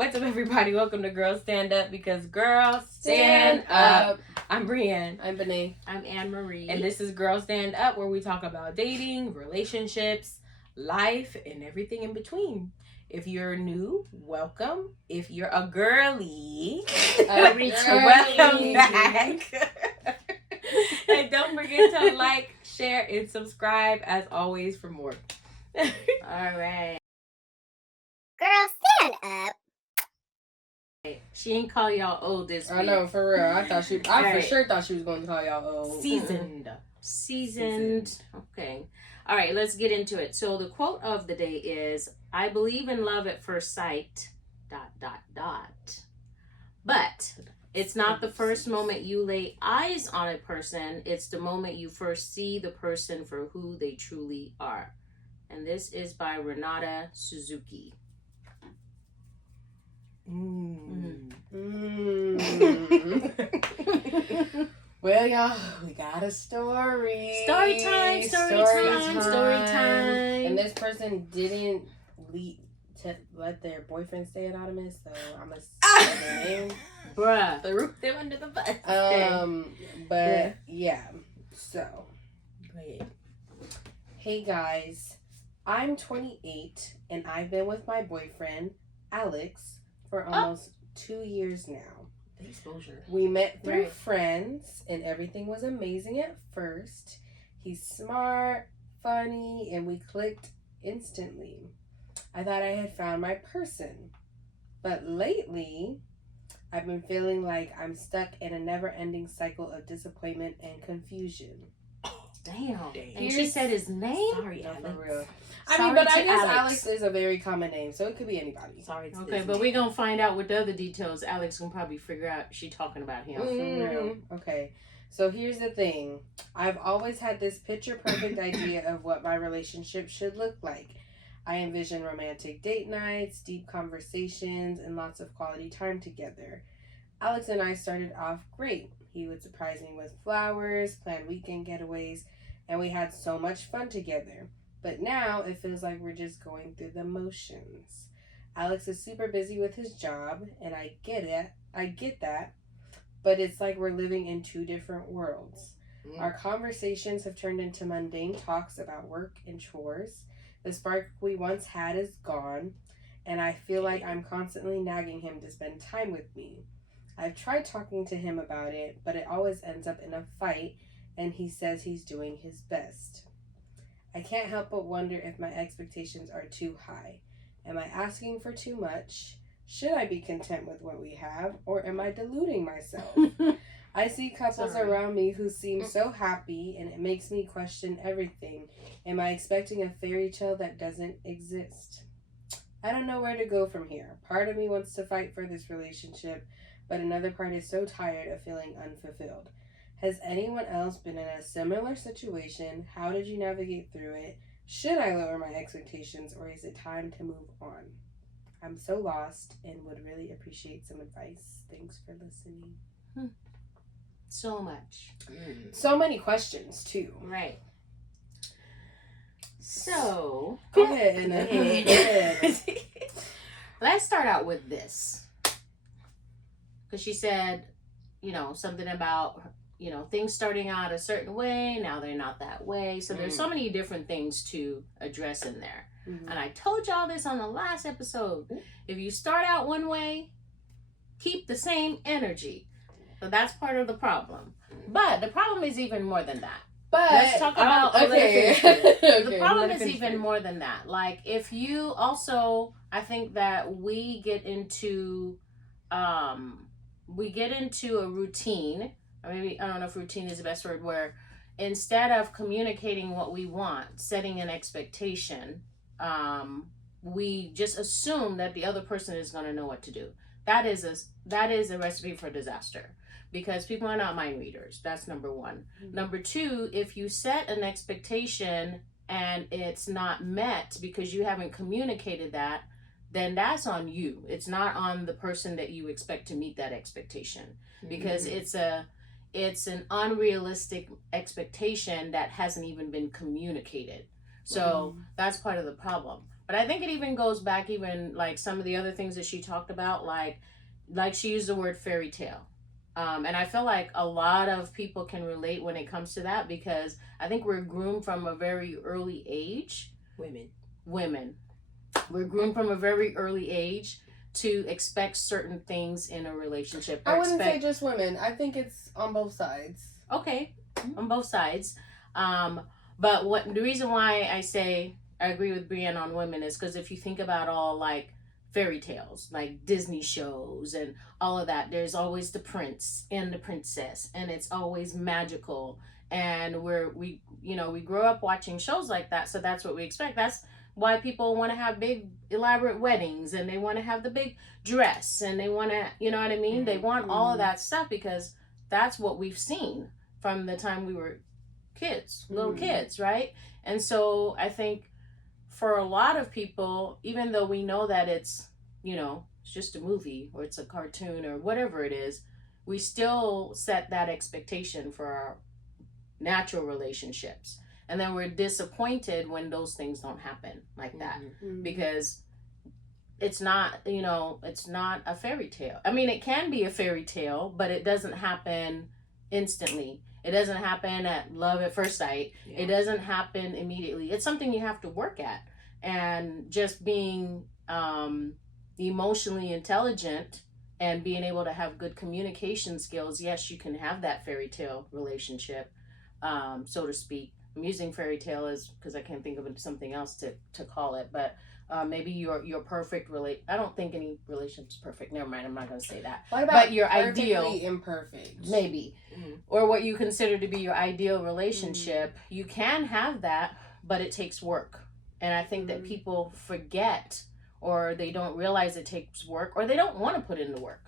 What's up, everybody? Welcome to Girls Stand Up, because girls stand up. I'm Brienne. I'm Benet. I'm Anne-Marie. And this is Girls Stand Up, where we talk about dating, relationships, life, and everything in between. If you're new, welcome. If you're a girly, welcome back. And don't forget to like, share, and subscribe, as always, for more. All right. Girl, stand up. She ain't call y'all old this week. I know, for real. I for sure thought she was going to call y'all old. Seasoned. Okay. All right, let's get into it. So the quote of the day is, I believe in love at first sight, ... But it's not the first moment you lay eyes on a person. It's the moment you first see the person for who they truly are. And this is by Renata Suzuki. Well, y'all, we got a story. Story time. And this person didn't let their boyfriend stay anonymous, so I'm going to say their name. Bruh. Threw them under the bus. But yeah. So, Go ahead. Hey guys, I'm 28 and I've been with my boyfriend, Alex, for almost 2 years now. The exposure. We met through friends and everything was amazing at first. He's smart, funny, and we clicked instantly. I thought I had found my person. But lately, I've been feeling like I'm stuck in a never-ending cycle of disappointment and confusion. Damn. And she said his name? Sorry, No, Alex. for real. Sorry I guess Alex. Alex is a very common name, so it could be anybody. Sorry. Okay, but we're going to find out with the other details. Alex can probably figure out she talking about him. For real. Okay, so here's the thing. I've always had this picture-perfect idea of what my relationship should look like. I envision romantic date nights, deep conversations, and lots of quality time together. Alex and I started off great. He would surprise me with flowers, plan weekend getaways, and we had so much fun together. But now it feels like we're just going through the motions. Alex is super busy with his job, and I get that, but it's like we're living in two different worlds. Our conversations have turned into mundane talks about work and chores. The spark we once had is gone, and I feel like I'm constantly nagging him to spend time with me. I've tried talking to him about it, but it always ends up in a fight, and he says he's doing his best. I can't help but wonder if my expectations are too high. Am I asking for too much? Should I be content with what we have, or am I deluding myself? I see couples around me who seem so happy, and it makes me question everything. Am I expecting a fairy tale that doesn't exist? I don't know where to go from here. Part of me wants to fight for this relationship, but another part is so tired of feeling unfulfilled. Has anyone else been in a similar situation? How did you navigate through it? Should I lower my expectations, or is it time to move on? I'm so lost and would really appreciate some advice. Thanks for listening. So much. So many questions, too. Right. So, Go ahead. let's start out with this. Because she said, something about, things starting out a certain way. Now they're not that way. So there's so many different things to address in there. And I told y'all this on the last episode. If you start out one way, keep the same energy. So that's part of the problem. But the problem is even more than that. But let's talk about the problem is even finish. more than that. Like, if you also, I think that we get into a routine, or maybe, I don't know if routine is the best word, where instead of communicating what we want, setting an expectation, we just assume that the other person is going to know what to do. That is a recipe for disaster, because people are not mind readers. That's number one. Number two, if you set an expectation and it's not met because you haven't communicated that, then that's on you. It's not on the person that you expect to meet that expectation, because it's an unrealistic expectation that hasn't even been communicated. So that's part of the problem. But I think it even goes back, even like some of the other things that she talked about, like she used the word fairy tale. And I feel like a lot of people can relate when it comes to that, because I think we're groomed from a very early age. Women. We're groomed from a very early age to expect certain things in a relationship. I wouldn't say just women. I think it's on both sides. Okay, on both sides. But the reason why I say I agree with Brienne on women is because if you think about all like fairy tales, like Disney shows and all of that, there's always the prince and the princess, and it's always magical. And we grow up watching shows like that, so that's what we expect. That's why people want to have big elaborate weddings, and they want to have the big dress, and they want to, you know what I mean? They want all of that stuff because that's what we've seen from the time we were kids, little kids, right? And so I think for a lot of people, even though we know that it's, it's just a movie or it's a cartoon or whatever it is, we still set that expectation for our natural relationships. And then we're disappointed when those things don't happen like that, because it's not, it's not a fairy tale. I mean, it can be a fairy tale, but it doesn't happen instantly. It doesn't happen at love at first sight. Yeah. It doesn't happen immediately. It's something you have to work at. And just being emotionally intelligent and being able to have good communication skills, yes, you can have that fairy tale relationship, so to speak. I'm using fairy tale as because I can't think of something else to call it, but maybe your perfect I don't think any relationship's perfect. Never mind, I'm not going to say that. What about but your ideal imperfect? Maybe. Or what you consider to be your ideal relationship, you can have that, but it takes work. And I think that people forget, or they don't realize it takes work, or they don't want to put in the work.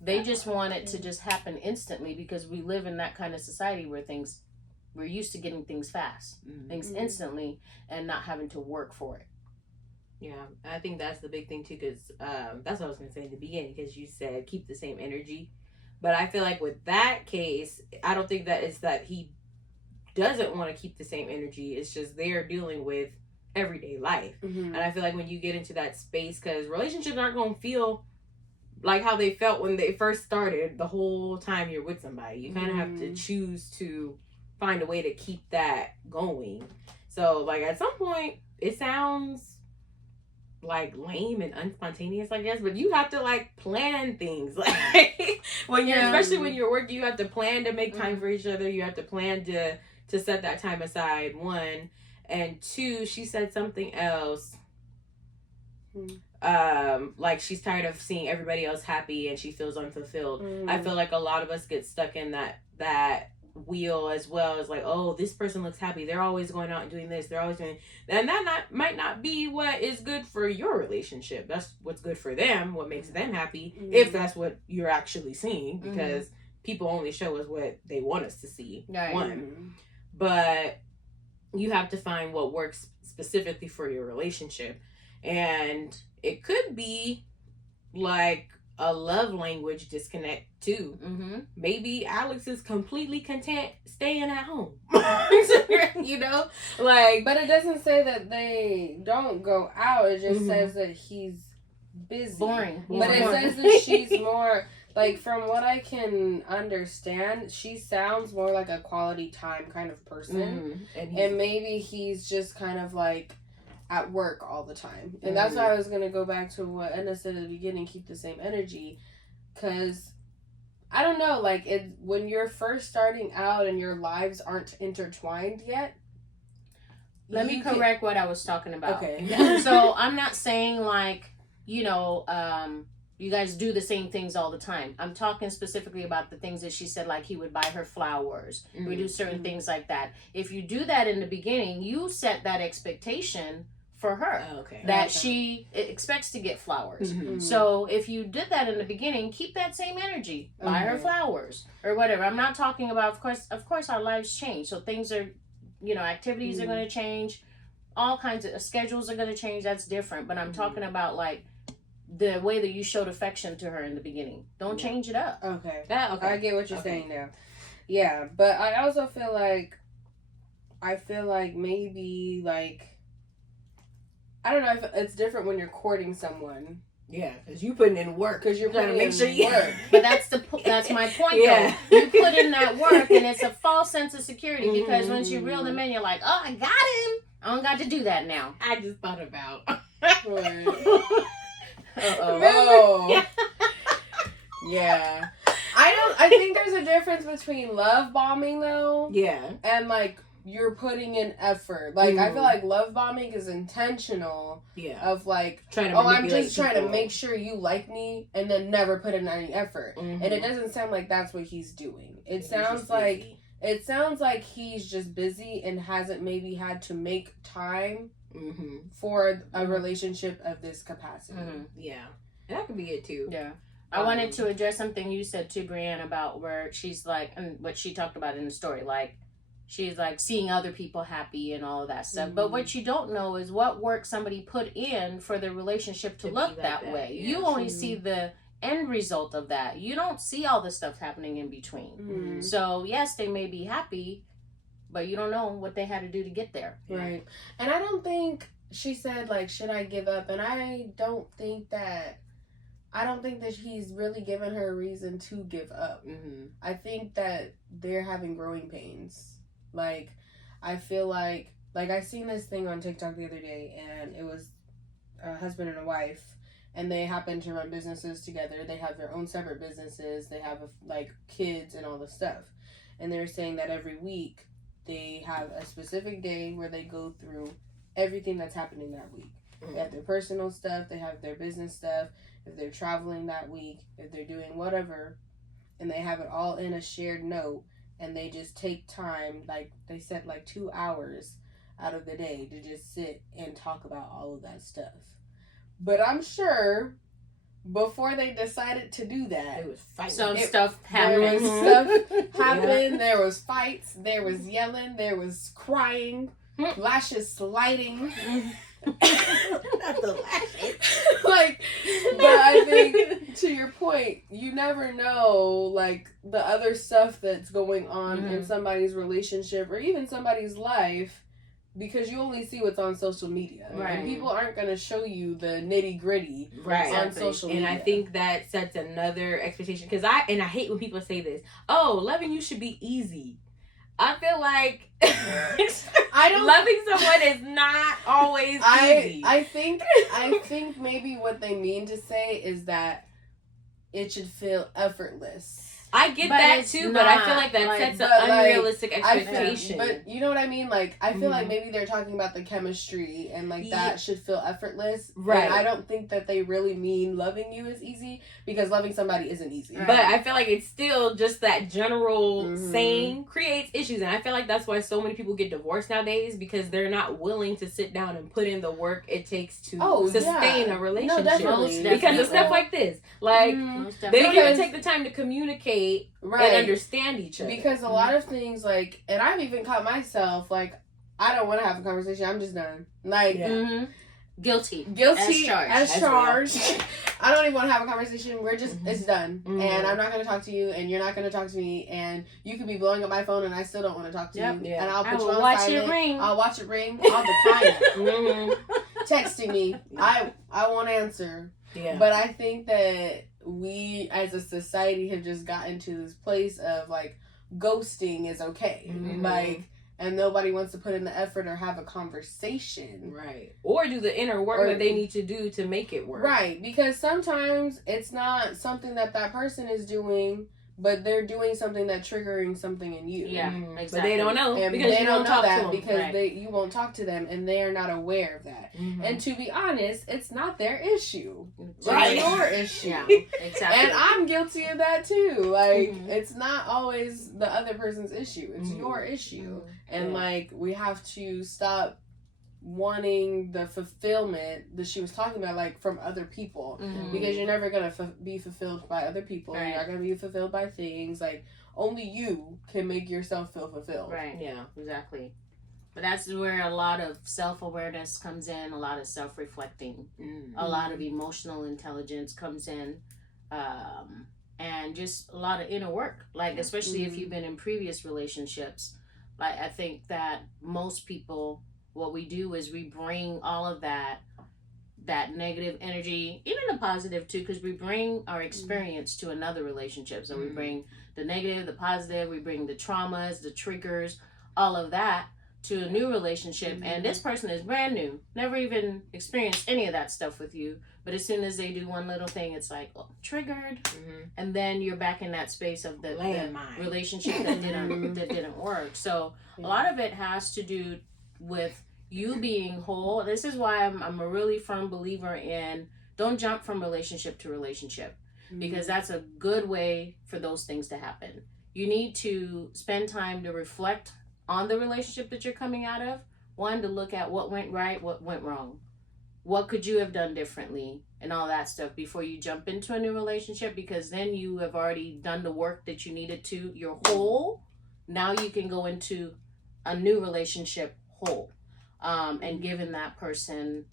They just want it to just happen instantly, because we live in that kind of society where we're used to getting things fast, things instantly, and not having to work for it. Yeah, I think that's the big thing too, because that's what I was going to say in the beginning, because you said keep the same energy. But I feel like with that case, I don't think that it's that he doesn't want to keep the same energy. It's just they're dealing with everyday life. And I feel like when you get into that space, because relationships aren't going to feel like how they felt when they first started the whole time you're with somebody. You kind of have to choose to find a way to keep that going. So like at some point it sounds like lame and unspontaneous, I guess, but you have to like plan things. Like when you're especially when you're working, you have to plan to make time for each other. You have to plan to set that time aside, one. And two, she said something else. Like she's tired of seeing everybody else happy and she feels unfulfilled. I feel like a lot of us get stuck in that wheel as well, as like, oh, this person looks happy, they're always going out and doing this, they're always doing, and that might not be what is good for your relationship. That's what's good for them, what makes them happy, if that's what you're actually seeing, because people only show us what they want us to see. One, but you have to find what works specifically for your relationship. And it could be like a love language disconnect too. Maybe Alex is completely content staying at home. You know, like, but it doesn't say that they don't go out. It just says that he's busy, boring. But it says that she's more like, from what I can understand, she sounds more like a quality time kind of person, and maybe he's just kind of like at work all the time. And that's why I was going to go back to what Enna said at the beginning, keep the same energy. Because, I don't know, like, when you're first starting out and your lives aren't intertwined yet. Let me correct what I was talking about. Okay. So, I'm not saying, like, you guys do the same things all the time. I'm talking specifically about the things that she said, like he would buy her flowers. We do certain things like that. If you do that in the beginning, you set that expectation for her that she expects to get flowers. So if you did that in the beginning, keep that same energy. Buy her flowers or whatever. I'm not talking about, of course our lives change. So things are, activities are going to change. All kinds of schedules are going to change. That's different. But I'm talking about like the way that you showed affection to her in the beginning. Don't change it up. Okay. I get what you're saying now. Yeah, but I also feel like maybe like, I don't know if it's different when you're courting someone. Yeah, because you putting in work. Because you're trying to make sure you work. But that's my point, Yeah. though. You put in that work, and it's a false sense of security, because once you reel them in, you're like, oh, I got him. I don't got to do that now. I just thought about. Oh. Yeah. I think there's a difference between love bombing, though. Yeah. And, like, you're putting in effort. Like, I feel like love bombing is intentional. Yeah. Of, like, trying to I'm just people. trying to make sure you like me, and then never put in any effort. Mm-hmm. And it doesn't sound like that's what he's doing. It sounds like he's just busy and hasn't maybe had to make time for a relationship of this capacity. Yeah. And that could be it, too. Yeah. I wanted to address something you said too, Brianne, about where she's like, and what she talked about in the story, like, she's like seeing other people happy and all of that stuff. But what you don't know is what work somebody put in for the relationship to look that way. Yeah, you only see the end result of that. You don't see all the stuff happening in between. So, yes, they may be happy, but you don't know what they had to do to get there. Right. And I don't think she said, like, should I give up? And I don't think that he's really given her a reason to give up. I think that they're having growing pains. Like, I feel like I seen this thing on TikTok the other day, and it was a husband and a wife, and they happen to run businesses together. They have their own separate businesses. They have, like, kids and all this stuff. And they're saying that every week they have a specific day where they go through everything that's happening that week. They have their personal stuff. They have their business stuff. If they're traveling that week, if they're doing whatever, and they have it all in a shared note, and they just take time, like they set like 2 hours out of the day to just sit and talk about all of that stuff. But I'm sure before they decided to do that, it was fighting. Stuff happened. There was stuff happened. There was fights. There was yelling. There was crying. Lashes sliding. Not the lashes. Like, but I think to your point, you never know, like, the other stuff that's going on in somebody's relationship or even somebody's life, because you only see what's on social media. Right. And people aren't going to show you the nitty gritty on social media. And I think that sets another expectation, because I hate when people say this, oh, loving you should be easy. I feel like loving someone is not always easy. I think maybe what they mean to say is that it should feel effortless. I get that too, but I feel like that sets an unrealistic expectation. But you know what I mean? Like, I feel like maybe they're talking about the chemistry and, like, that should feel effortless. Right. And I don't think that they really mean loving you is easy, because loving somebody isn't easy. Right. But I feel like it's still just that general saying creates issues. And I feel like that's why so many people get divorced nowadays, because they're not willing to sit down and put in the work it takes to sustain a relationship. No, definitely. Because of stuff like this. Like, they don't even take the time to communicate and understand each other. Because a lot of things, like, and I've even caught myself, like, I don't want to have a conversation. I'm just done. Like, guilty as charged. I don't even want to have a conversation. We're just it's done, and I'm not going to talk to you, and you're not going to talk to me, and you could be blowing up my phone, and I still don't want to talk to you, and I'll put you on silent. I'll watch it ring. I'll decline it. Texting me, I won't answer. But I think that we as a society have just gotten to this place of, like, ghosting is okay. Like, and nobody wants to put in the effort or have a conversation. Right. Or do the inner work that they need to do to make it work. Right. Because sometimes it's not something that person is doing, but they're doing something that's triggering something in you. Yeah, exactly. But they don't know, and because they you don't won't know talk that to them. because you won't talk to them, and they are not aware of that. And to be honest, it's not their issue. Right. It's your issue. Yeah, exactly. And I'm guilty of that too. Like, it's not always the other person's issue. It's your issue. And like, we have to stop wanting the fulfillment that she was talking about, like, from other people, because you're never gonna be fulfilled by other people. You're not gonna be fulfilled by things. Like, only you can make yourself feel fulfilled. Right. Yeah, exactly. But that's where a lot of self-awareness comes in, a lot of self-reflecting, a lot of emotional intelligence comes in, and just a lot of inner work. Like, especially if you've been in previous relationships, like, I think that most people, what we do is we bring all of that that negative energy, even the positive too, because we bring our experience to another relationship. So we bring the negative, the positive, we bring the traumas, the triggers, all of that to a new relationship. And this person is brand new, never even experienced any of that stuff with you. But as soon as they do one little thing, it's like, oh, triggered. And then you're back in that space of the relationship that didn't work. So a lot of it has to do with you being whole. This is why I'm a really firm believer in don't jump from relationship to relationship, because that's a good way for those things to happen. You need to spend time to reflect on the relationship that you're coming out of. One, to look at what went right, what went wrong, what could you have done differently, and all that stuff before you jump into a new relationship, because then you have already done the work that you needed to. You're whole. Now you can go into a new relationship whole. And giving that person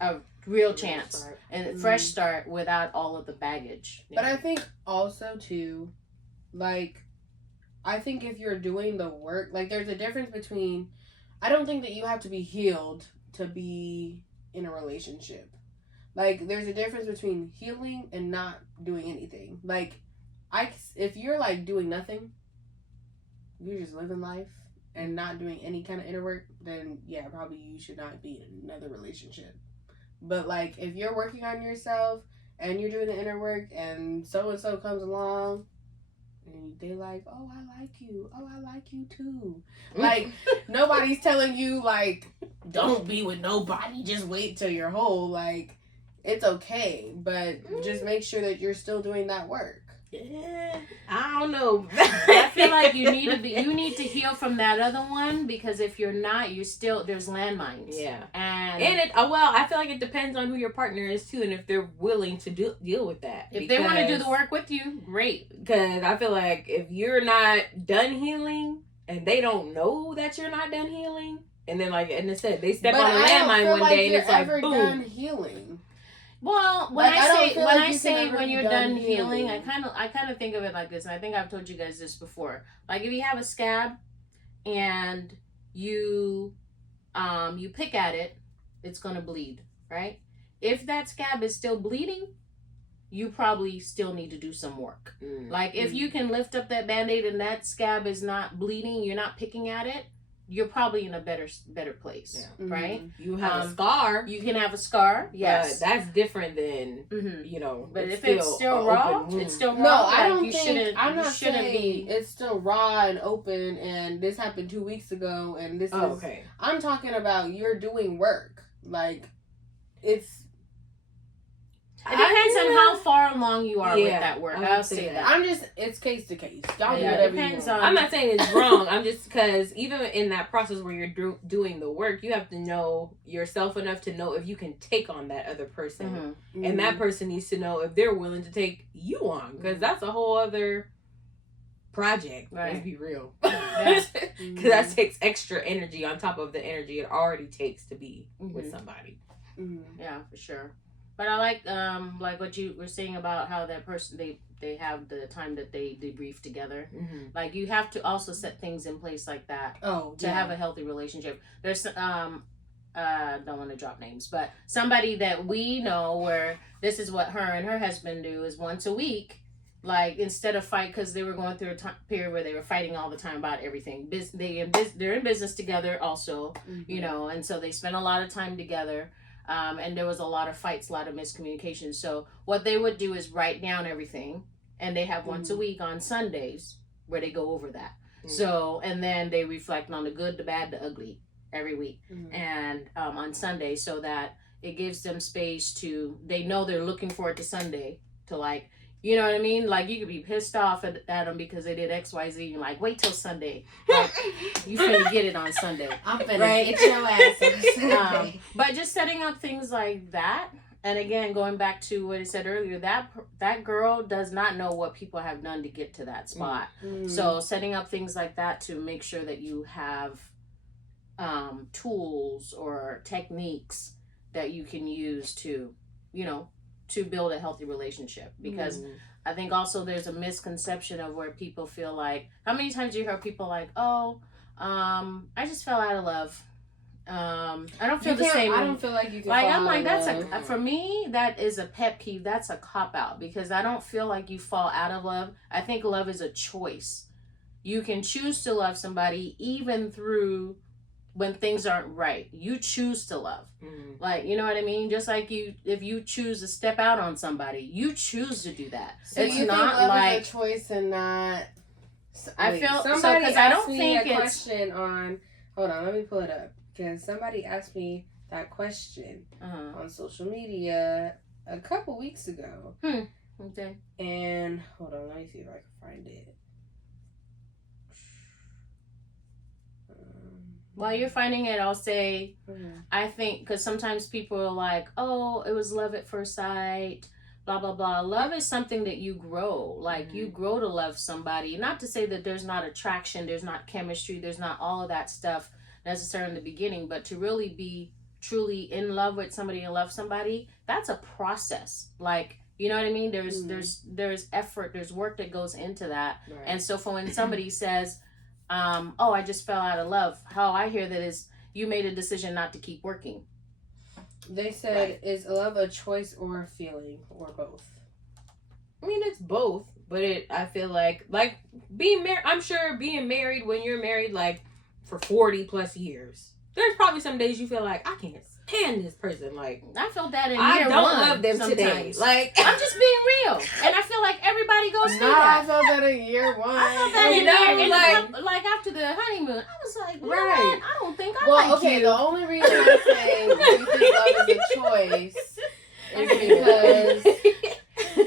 a real chance and a fresh start without all of the baggage. But I think also too, like, I think if you're doing the work, like, there's a difference between, I don't think that you have to be healed to be in a relationship. Like, there's a difference between healing and not doing anything. Like, if you're like doing nothing, you're just living life and not doing any kind of inner work, then yeah, probably you should not be in another relationship. But like, if you're working on yourself and you're doing the inner work and so-and-so comes along and they like, oh, I like you. Oh, I like you too. Like, nobody's telling you like, don't be with nobody. Just wait till you're whole. Like, it's okay. But just make sure that you're still doing that work. Yeah, I don't know. I feel like you need to heal from that other one, because if you're not, you still, there's landmines. Yeah, and it I feel like it depends on who your partner is too, and if they're willing to deal with that. If they want to do the work with you, great. Because I feel like if you're not done healing and they don't know that you're not done healing, and then like Edna said, they step on a landmine one day and it's like boom. Done healing. Well, when I say when you're done healing, I kind of think of it like this, and I think I've told you guys this before. Like, if you have a scab and you pick at it, it's gonna bleed, right? If that scab is still bleeding, you probably still need to do some work. Like, if you can lift up that Band-Aid and that scab is not bleeding, you're not picking at it, you're probably in a better place, right? You have a scar. You can have a scar, yes. But that's different than, you know. But if it's still raw, it's still raw. No, like, I don't you think, I'm not shouldn't saying it's still raw and open and this happened 2 weeks ago and this is... Okay. I'm talking about you're doing work. Like, it's... It depends on how far along you are with that work. I'll say that. I'm just, it's case to case. Y'all do it whatever you want. I'm not saying it's wrong. I'm just, because even in that process where you're doing the work, you have to know yourself enough to know if you can take on that other person. And that person needs to know if they're willing to take you on, because that's a whole other project. Right. Let's be real. Because that takes extra energy on top of the energy it already takes to be with somebody. Yeah, for sure. But I like what you were saying about how that person, they have the time that they debrief together. Like, you have to also set things in place like that to have a healthy relationship. There's don't want to drop names, but somebody that we know where this is what her and her husband do is once a week, like, instead of fight, because they were going through a period where they were fighting all the time about everything. They're in business together also, you know, and so they spend a lot of time together. And there was a lot of fights, a lot of miscommunication. So what they would do is write down everything, and they have once a week on Sundays where they go over that. So, and then they reflect on the good, the bad, the ugly every week. And on Sunday, so that it gives them space to, they know they're looking forward to Sunday to, like, you know what I mean? Like, you could be pissed off at them because they did X, Y, Z. And like, wait till Sunday. Like, you finna get it on Sunday. I'm finna get your ass on Sunday. But just setting up things like that. And again, going back to what I said earlier, that girl does not know what people have done to get to that spot. So setting up things like that to make sure that you have tools or techniques that you can use to, you know, to build a healthy relationship. Because I think also there's a misconception of where people feel like, how many times do you hear people like, oh, I just fell out of love. I don't feel the same. I don't feel like you can. Like, fall I'm like, out that's of love. for me, that is a pet peeve. That's a cop out, because I don't feel like you fall out of love. I think love is a choice. You can choose to love somebody even through when things aren't right. You choose to love. Like, you know what I mean? Just like if you choose to step out on somebody, you choose to do that. So it's you not think love like is a choice and not. I feel so somebody because asked I don't me think a it's question on. Hold on, let me pull it up because somebody asked me that question on social media a couple weeks ago. Okay. And hold on, let me see if I can find it. While you're finding it, I'll say, I think, because sometimes people are like, oh, it was love at first sight, blah, blah, blah. Love is something that you grow. Like, you grow to love somebody. Not to say that there's not attraction, there's not chemistry, there's not all of that stuff necessarily in the beginning, but to really be truly in love with somebody and love somebody, that's a process. Like, you know what I mean? There's effort, there's work that goes into that. Right. And so for when somebody says, oh, I just fell out of love, how I hear that is you made a decision not to keep working. They said, is love a choice or a feeling or both? I mean, it's both, but I feel like being married, I'm sure being married when you're married like for 40 plus years, there's probably some days you feel like I can't stand this person. Like, I felt that in I year don't one love them sometimes. today. Like, I'm just being real, and I feel like everybody goes through I that. felt that in year one. I felt that You know, like after the honeymoon, I was like, you know Right. what? I don't think I like okay, you. the only reason I'm saying you think love is a choice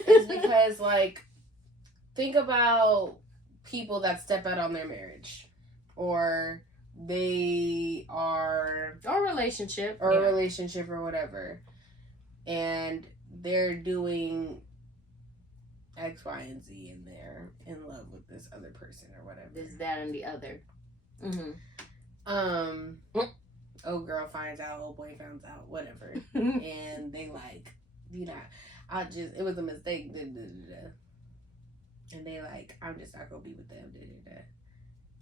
is because like, think about people that step out on their marriage, or they are or relationship or a relationship or whatever, and they're doing X, Y, and Z, and they're in love with this other person or whatever. This, that, and the other. Old girl finds out, old boy finds out, whatever, and they like, you know, it was a mistake, and they like, I'm just not gonna be with them,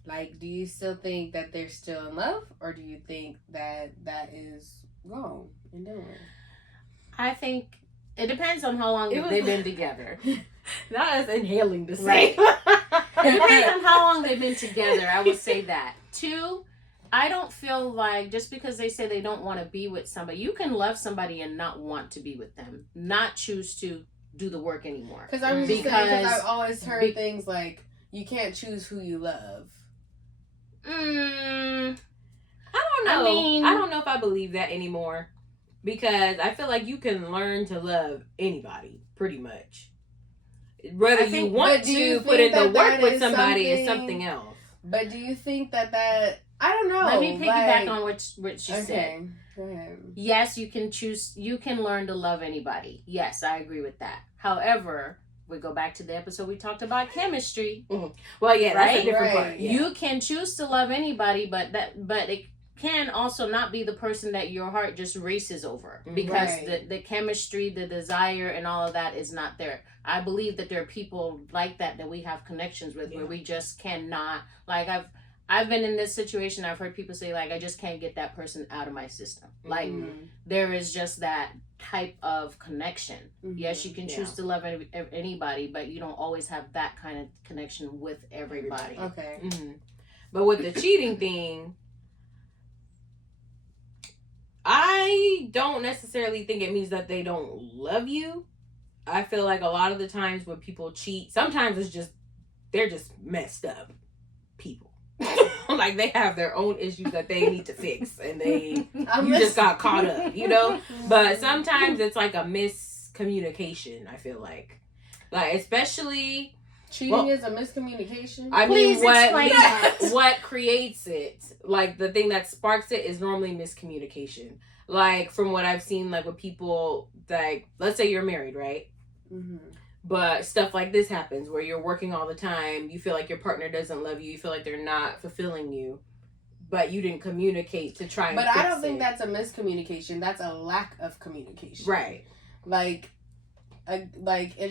Like, do you still think that they're still in love, or do you think that is gone and done with? I think it depends on how long they've been together. Not as inhaling to say. Right. It depends on how long they've been together. I would say that. 2, I don't feel like just because they say they don't want to be with somebody, you can love somebody and not want to be with them, not choose to do the work anymore. Because I've always heard things like you can't choose who you love. I don't know. I don't know if I believe that anymore, because I feel like you can learn to love anybody pretty much. Whether you want to put in the work with somebody is something else. But do you think that I don't know. Let me piggyback on what you said. Go ahead. Yes, you can learn to love anybody. Yes, I agree with that. However, we go back to the episode we talked about chemistry. Well, yeah, that's a different part. Yeah. You can choose to love anybody, but it can also not be the person that your heart just races over, because the chemistry, the desire, and all of that is not there. I believe that there are people like that we have connections with, where we just cannot, like, I've been in this situation. I've heard people say, like, I just can't get that person out of my system. Like, there is just that type of connection. Yes, you can choose to love anybody, but you don't always have that kind of connection with everybody. Okay. But with the cheating thing, I don't necessarily think it means that they don't love you. I feel like a lot of the times when people cheat, sometimes it's just, they're just messed up people. Like, they have their own issues that they need to fix, and you just got caught up, you know? But sometimes it's like a miscommunication, I feel like. Like, especially... Cheating is a miscommunication? I mean, what creates it, like, the thing that sparks it is normally miscommunication. Like, from what I've seen, like, with people, like, let's say you're married, right? But stuff like this happens where you're working all the time. You feel like your partner doesn't love you. You feel like they're not fulfilling you. But you didn't communicate to try and fix it. But I don't think that's a miscommunication. That's a lack of communication. Right. And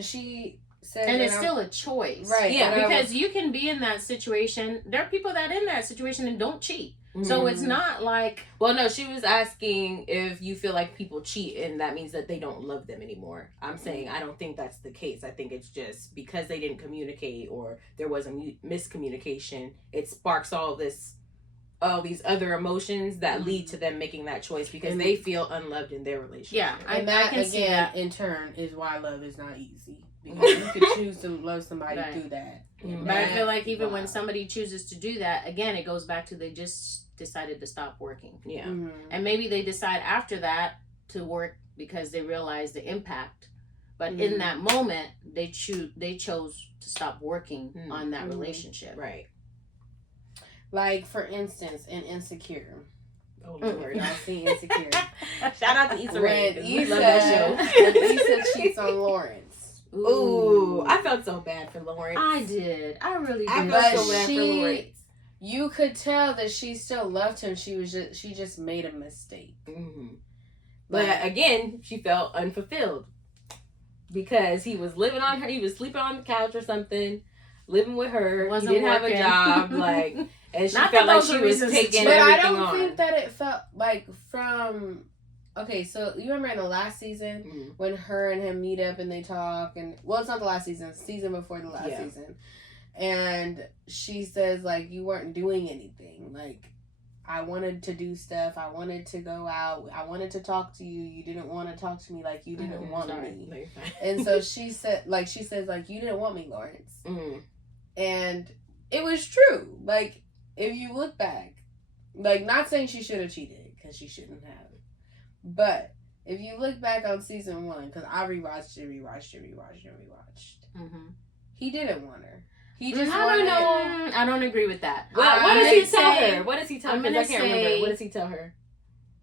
she said... And it's still a choice. Right. Yeah, because you can be in that situation. There are people that are in that situation and don't cheat. So it's not like... Well, no, she was asking if you feel like people cheat and that means that they don't love them anymore. I'm saying I don't think that's the case. I think it's just because they didn't communicate or there was a miscommunication, it sparks all these other emotions that lead to them making that choice because they feel unloved in their relationship. Yeah, and that, I can see that. in turn, is why love is not easy. Because you could choose to love somebody through that. But I feel like even when somebody chooses to do that, again, it goes back to they just decided to stop working. Yeah. And maybe they decide after that to work because they realize the impact. But in that moment, they chose to stop working on that relationship. Right. Like, for instance, in Insecure. Oh, Lord. Y'all see Insecure. Shout out to Issa Rae. When Love that Issa cheats on Lawrence. Ooh, I felt so bad for Lawrence. I did. I really did. I felt so bad for Lawrence. You could tell that she still loved him. She just made a mistake. But again, she felt unfulfilled because he was living on her. He was sleeping on the couch or something, living with her. He didn't have a job, like, and she felt like she was taking everything on. But I don't think that it felt like from. Okay, so you remember in the last season when her and him meet up and they talk, and well, it's not the last season, it's the season before the last season, and she says like, you weren't doing anything, like, I wanted to do stuff, I wanted to go out, I wanted to talk to you, you didn't want to talk to me, like you didn't want me, and so she says like you didn't want me, Lawrence, and it was true. Like, if you look back, like, not saying she should have cheated because she shouldn't have. But if you look back on season 1, because I rewatched. He didn't want her. He just wanted. I don't agree with that. What does he tell her? What does he tell her? I can't remember. What does he tell her?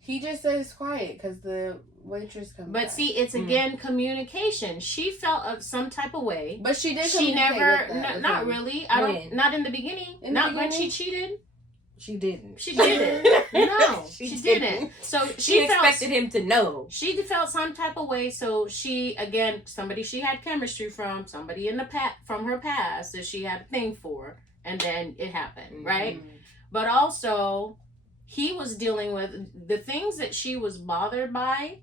He just says quiet because the waitress comes. But back. see, it's again communication. She felt some type of way, but she did. She never. Not really. I don't. Not in the beginning. Not when she cheated. She didn't. She didn't. No, she didn't. So she expected him to know. She felt some type of way. So she, again, somebody she had chemistry from, somebody in the from her past that she had a thing for, and then it happened, right? But also, he was dealing with the things that she was bothered by.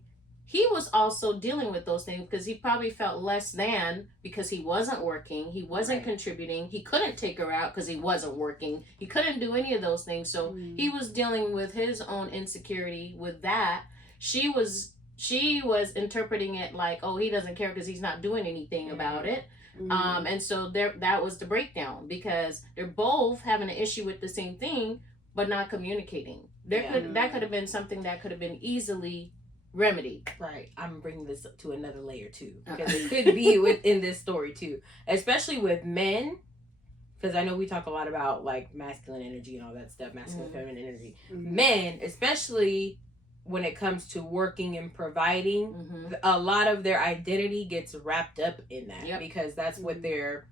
He was also dealing with those things because he probably felt less than because he wasn't working. He wasn't contributing. He couldn't take her out because he wasn't working. He couldn't do any of those things. So he was dealing with his own insecurity with that. She was interpreting it like, oh, he doesn't care because he's not doing anything about it. And so that was the breakdown because they're both having an issue with the same thing, but not communicating. That could have been something that could have been easily remedy. Right. I'm bringing this to another layer too because it could be within this story too, especially with men, because I know we talk a lot about like masculine energy and all that stuff, masculine feminine energy. Men, especially when it comes to working and providing, a lot of their identity gets wrapped up in that because that's what they're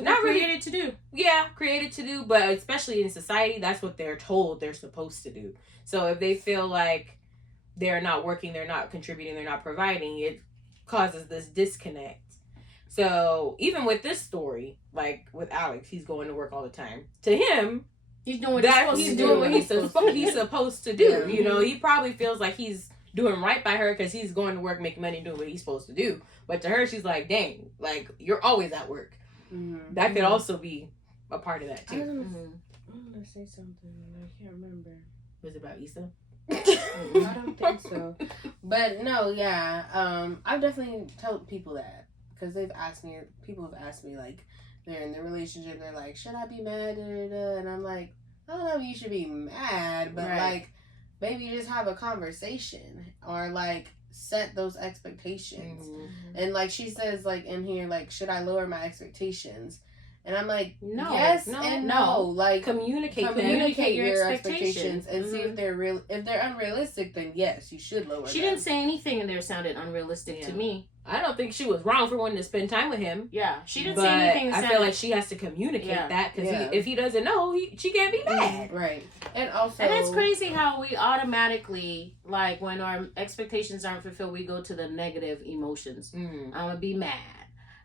not created to do. Yeah, created to do, but especially in society, that's what they're told they're supposed to do. So if they feel like they're not working, they're not contributing, they're not providing, it causes this disconnect. So even with this story, like with Alex, he's going to work all the time. To him, he's doing what he's supposed to do. You know, he probably feels like he's doing right by her because he's going to work, make money, doing what he's supposed to do. But to her, she's like, dang, like, you're always at work. That could also be a part of that too. I'm going to say something. I can't remember. Was it about Issa? I don't think so. But no, I've definitely told people that because people have asked me like, they're in the relationship, they're like, should I be mad? And I'm like, I don't know if you should be mad, but like, maybe just have a conversation or like set those expectations. And like she says like in here, like, should I lower my expectations? And I'm like, no, yes, no. Like, communicate your expectations and see if they're real. If they're unrealistic, then yes, you should lower. She didn't say anything in there sounded unrealistic to me. I don't think she was wrong for wanting to spend time with him. Yeah, she didn't say anything. I feel like she has to communicate that because if he doesn't know, she can't be mad. Right. And also, and it's crazy how we automatically, like, when our expectations aren't fulfilled, we go to the negative emotions. I'm gonna be mad.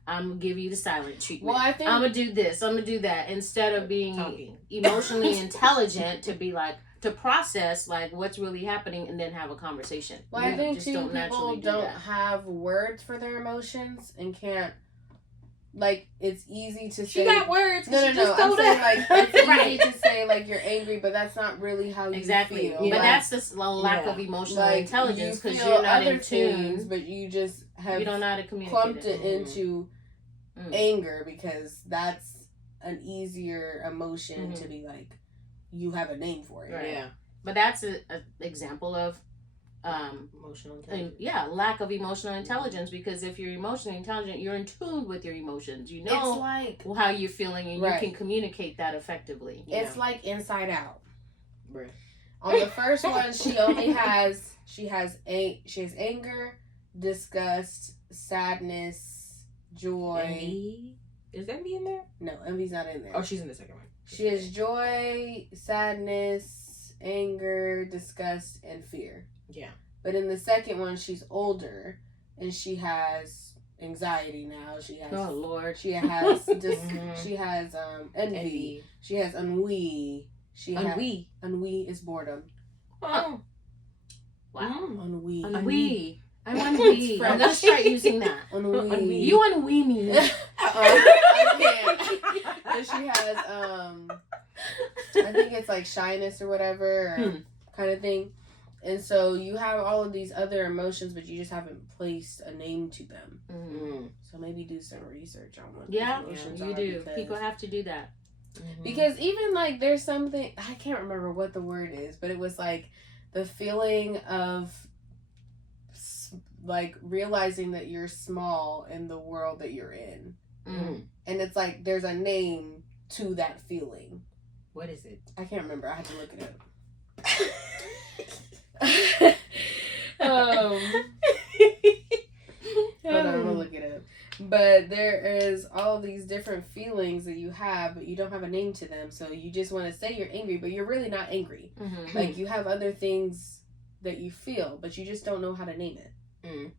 I'm gonna give you the silent treatment. Well, I think I'm gonna do this. I'm gonna do that instead of being Talking. emotionally intelligent to be like to process like what's really happening and then have a conversation. Well, I think just too, don't people naturally do don't that. have words for their emotions and can't. Like, it's easy to She say. got words. No. She just I'm told saying, us. like, it's easy Right. to say, like, you're angry, but that's not really how you Exactly. feel. But Like, that's the lack Yeah. of emotional like, intelligence you because feel you're not other in tune. things, but you just have You don't know how to communicate clumped it. it into Mm. anger because that's an easier emotion Mhm. to be like, you have a name for it. Right. Yeah. But that's an example of Emotional intelligence. lack of emotional intelligence because if you're emotionally intelligent, you're in tune with your emotions. You know It's like how you're feeling and Right. you can communicate that effectively. it's like Inside Out. Right. On the first one, she only has anger, disgust, sadness, joy. Envy. Is Envy in there? No, envy's not in there. Oh, she's in the second one. She has joy, sadness, anger, disgust, and fear. Yeah. But in the second one, she's older and she has anxiety now. She has Oh Lord. she has Mhm. she has envy. Envy. She has ennui. Ennui. Ennui is boredom. Oh. Wow. Ennui. Ennui. I'm ennui. I'm gonna start using that. Ennui. You ennui me. I can't. And she has I think it's like shyness or whatever kind of thing. And so you have all of these other emotions, but you just haven't placed a name to them. Mm. So maybe do some research on what Yeah, those emotions you are. do. Because, People have to do that. because even like there's something, I can't remember what the word is, but it was like the feeling of like realizing that you're small in the world that you're in. Mm. And it's like there's a name to that feeling. What is it? I can't remember. I had to look it up. Hold on, I'm gonna look it up. But there is all these different feelings that you have, but you don't have a name to them. So you just want to say you're angry, but you're really not angry. Mm-hmm. Like you have other things that you feel, but you just don't know how to name it.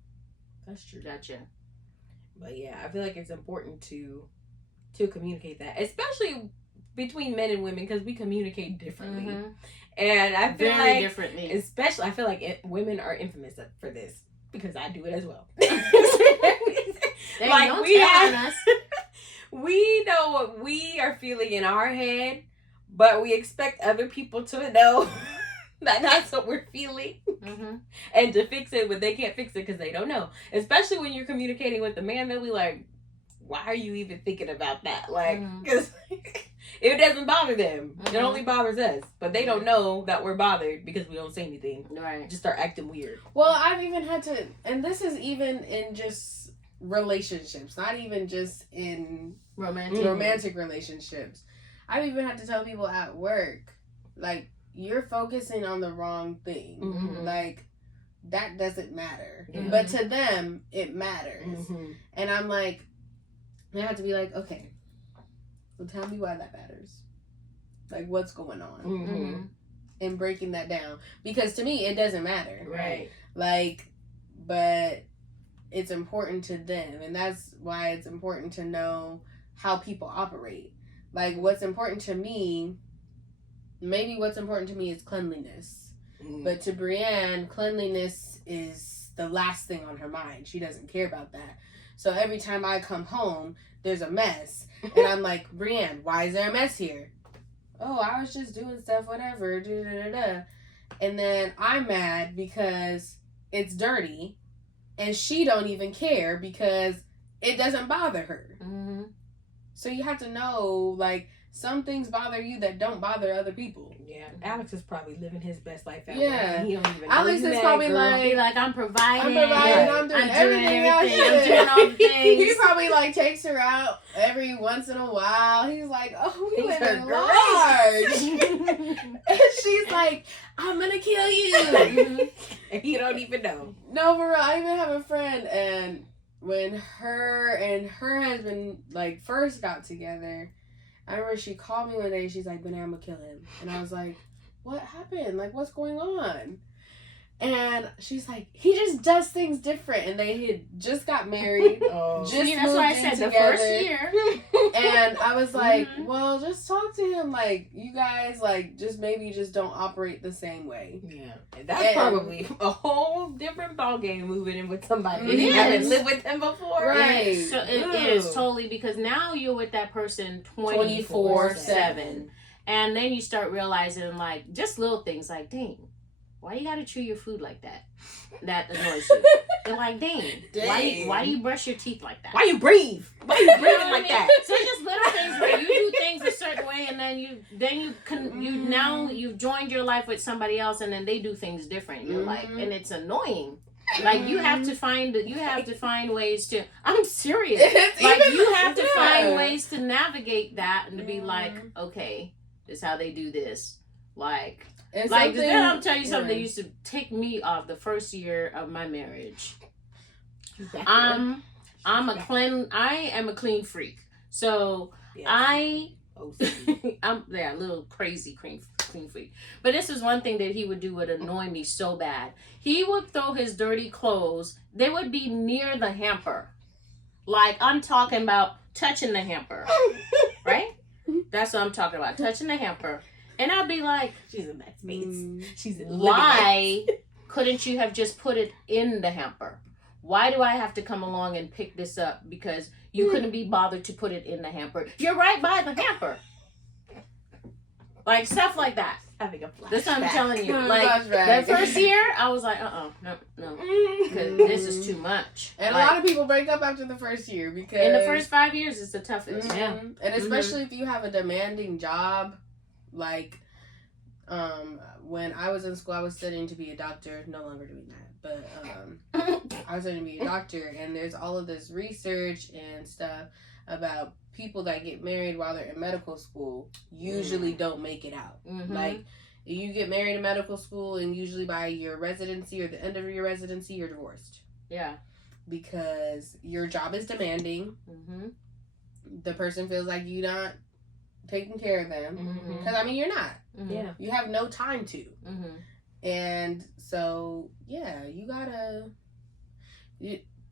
That's true. Gotcha. But yeah, I feel like it's important to communicate that, especially between men and women, because we communicate differently. Mm-hmm. And I feel Very like, differently. especially, I feel like women are infamous for this because I do it as well. They like don't we tell on have, us. we know what we are feeling in our head, but we expect other people to know that that's what we're feeling Mm-hmm. and to fix it, but they can't fix it because they don't know. Especially when you're communicating with the man, they'll be like, why are you even thinking about that? Like, because it doesn't bother them. It only bothers us. But they don't know that we're bothered because we don't say anything. Right. Just start acting weird. Well, I've even had to, and this is even in just relationships, not even just in romantic relationships. I've even had to tell people at work, like, you're focusing on the wrong thing. Mhm. Like, that doesn't matter. Yeah. But to them, it matters. Mm-hmm. And I'm like, I have to be like, okay, so tell me why that matters. Like, what's going on? Mm-hmm. And breaking that down. Because to me, it doesn't matter. Right. Like, but it's important to them. And that's why it's important to know how people operate. Like, what's important to me, maybe what's important to me is cleanliness. Mm-hmm. But to Brienne, cleanliness is the last thing on her mind. She doesn't care about that. So every time I come home, there's a mess. And I'm like, Brienne, why is there a mess here? Oh, I was just doing stuff, whatever. Da-da-da-da. And then I'm mad because it's dirty. And she don't even care because it doesn't bother her. Mm-hmm. So you have to know, like, some things bother you that don't bother other people. Yeah. Alex is probably living his best life at Yeah. work. And he don't even know Alex you is mad, probably girl. like- Be like, I'm providing. I'm doing everything else. I'm doing all the things. He probably like takes her out every once in a while. He's like, "Oh, we Things live are large," and she's like, "I'm gonna kill you." And he don't even know. No, for real. I even have a friend, and when her and her husband like first got together, I remember she called me one day. She's like, "Benny, I'm gonna kill him," and I was like, "What happened? Like, what's going on?" And she's like, he just does things different. And they had just got married. Just that's why I said together. the first year. And I was like, well, just talk to him. Like, you guys, like, just maybe just don't operate the same way. Yeah. That's probably a whole different ballgame moving in with somebody. It You is. haven't lived with them before. Right. So it is totally, because now you're with that person 24/7. And then you start realizing, like, just little things like, dang, why you gotta chew your food like that? That annoys you. They're like, dang. Why do you brush your teeth like that? Why you breathe? Why you breathing like that? So just little things where you do things a certain way, and then you've joined your life with somebody else, and then they do things different. You're like, and it's annoying. Like, you have to find ways to. I'm serious. Like, you have to find ways to navigate that and to be like, okay, this is how they do this. Like. Then I'll tell you something that used to take me off the first year of my marriage. I am a clean freak. So I'm a little crazy clean freak. But this is one thing that he would do would annoy me so bad. He would throw his dirty clothes. They would be near the hamper. Like, I'm talking about touching the hamper. Right? That's what I'm talking about. Touching the hamper. And I'll be like, she's in that space. She's in why couldn't you have just put it in the hamper? Why do I have to come along and pick this up because you couldn't be bothered to put it in the hamper? You're right by the hamper. Like, stuff like that. Having a flashback. That's what I'm telling you. Like, that first year, I was like, no. Because this is too much. And a lot of people break up after the first year because... In the first 5 years, it's the toughest. Yeah. And especially if you have a demanding job. Like, when I was in school, I was studying to be a doctor. No longer doing that, but I was studying to be a doctor. And there's all of this research and stuff about people that get married while they're in medical school usually don't make it out. Like, you get married in medical school, and usually by your residency or the end of your residency, you're divorced. Yeah, because your job is demanding. The person feels like you're not taking care of them, because I mean, you're not. Yeah, you have no time to. And so you gotta.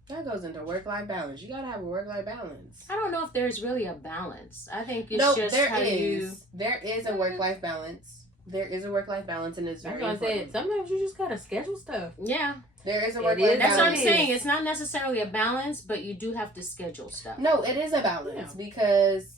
That goes into work-life balance. You gotta have a work-life balance. I don't know if there's really a balance. I think it's just there how is. There is a work-life balance. There is a work-life balance, and it's very important. Sometimes you just gotta schedule stuff. Yeah. There is a work-life balance. That's what I'm saying. It's not necessarily a balance, but you do have to schedule stuff. No, it is a balance because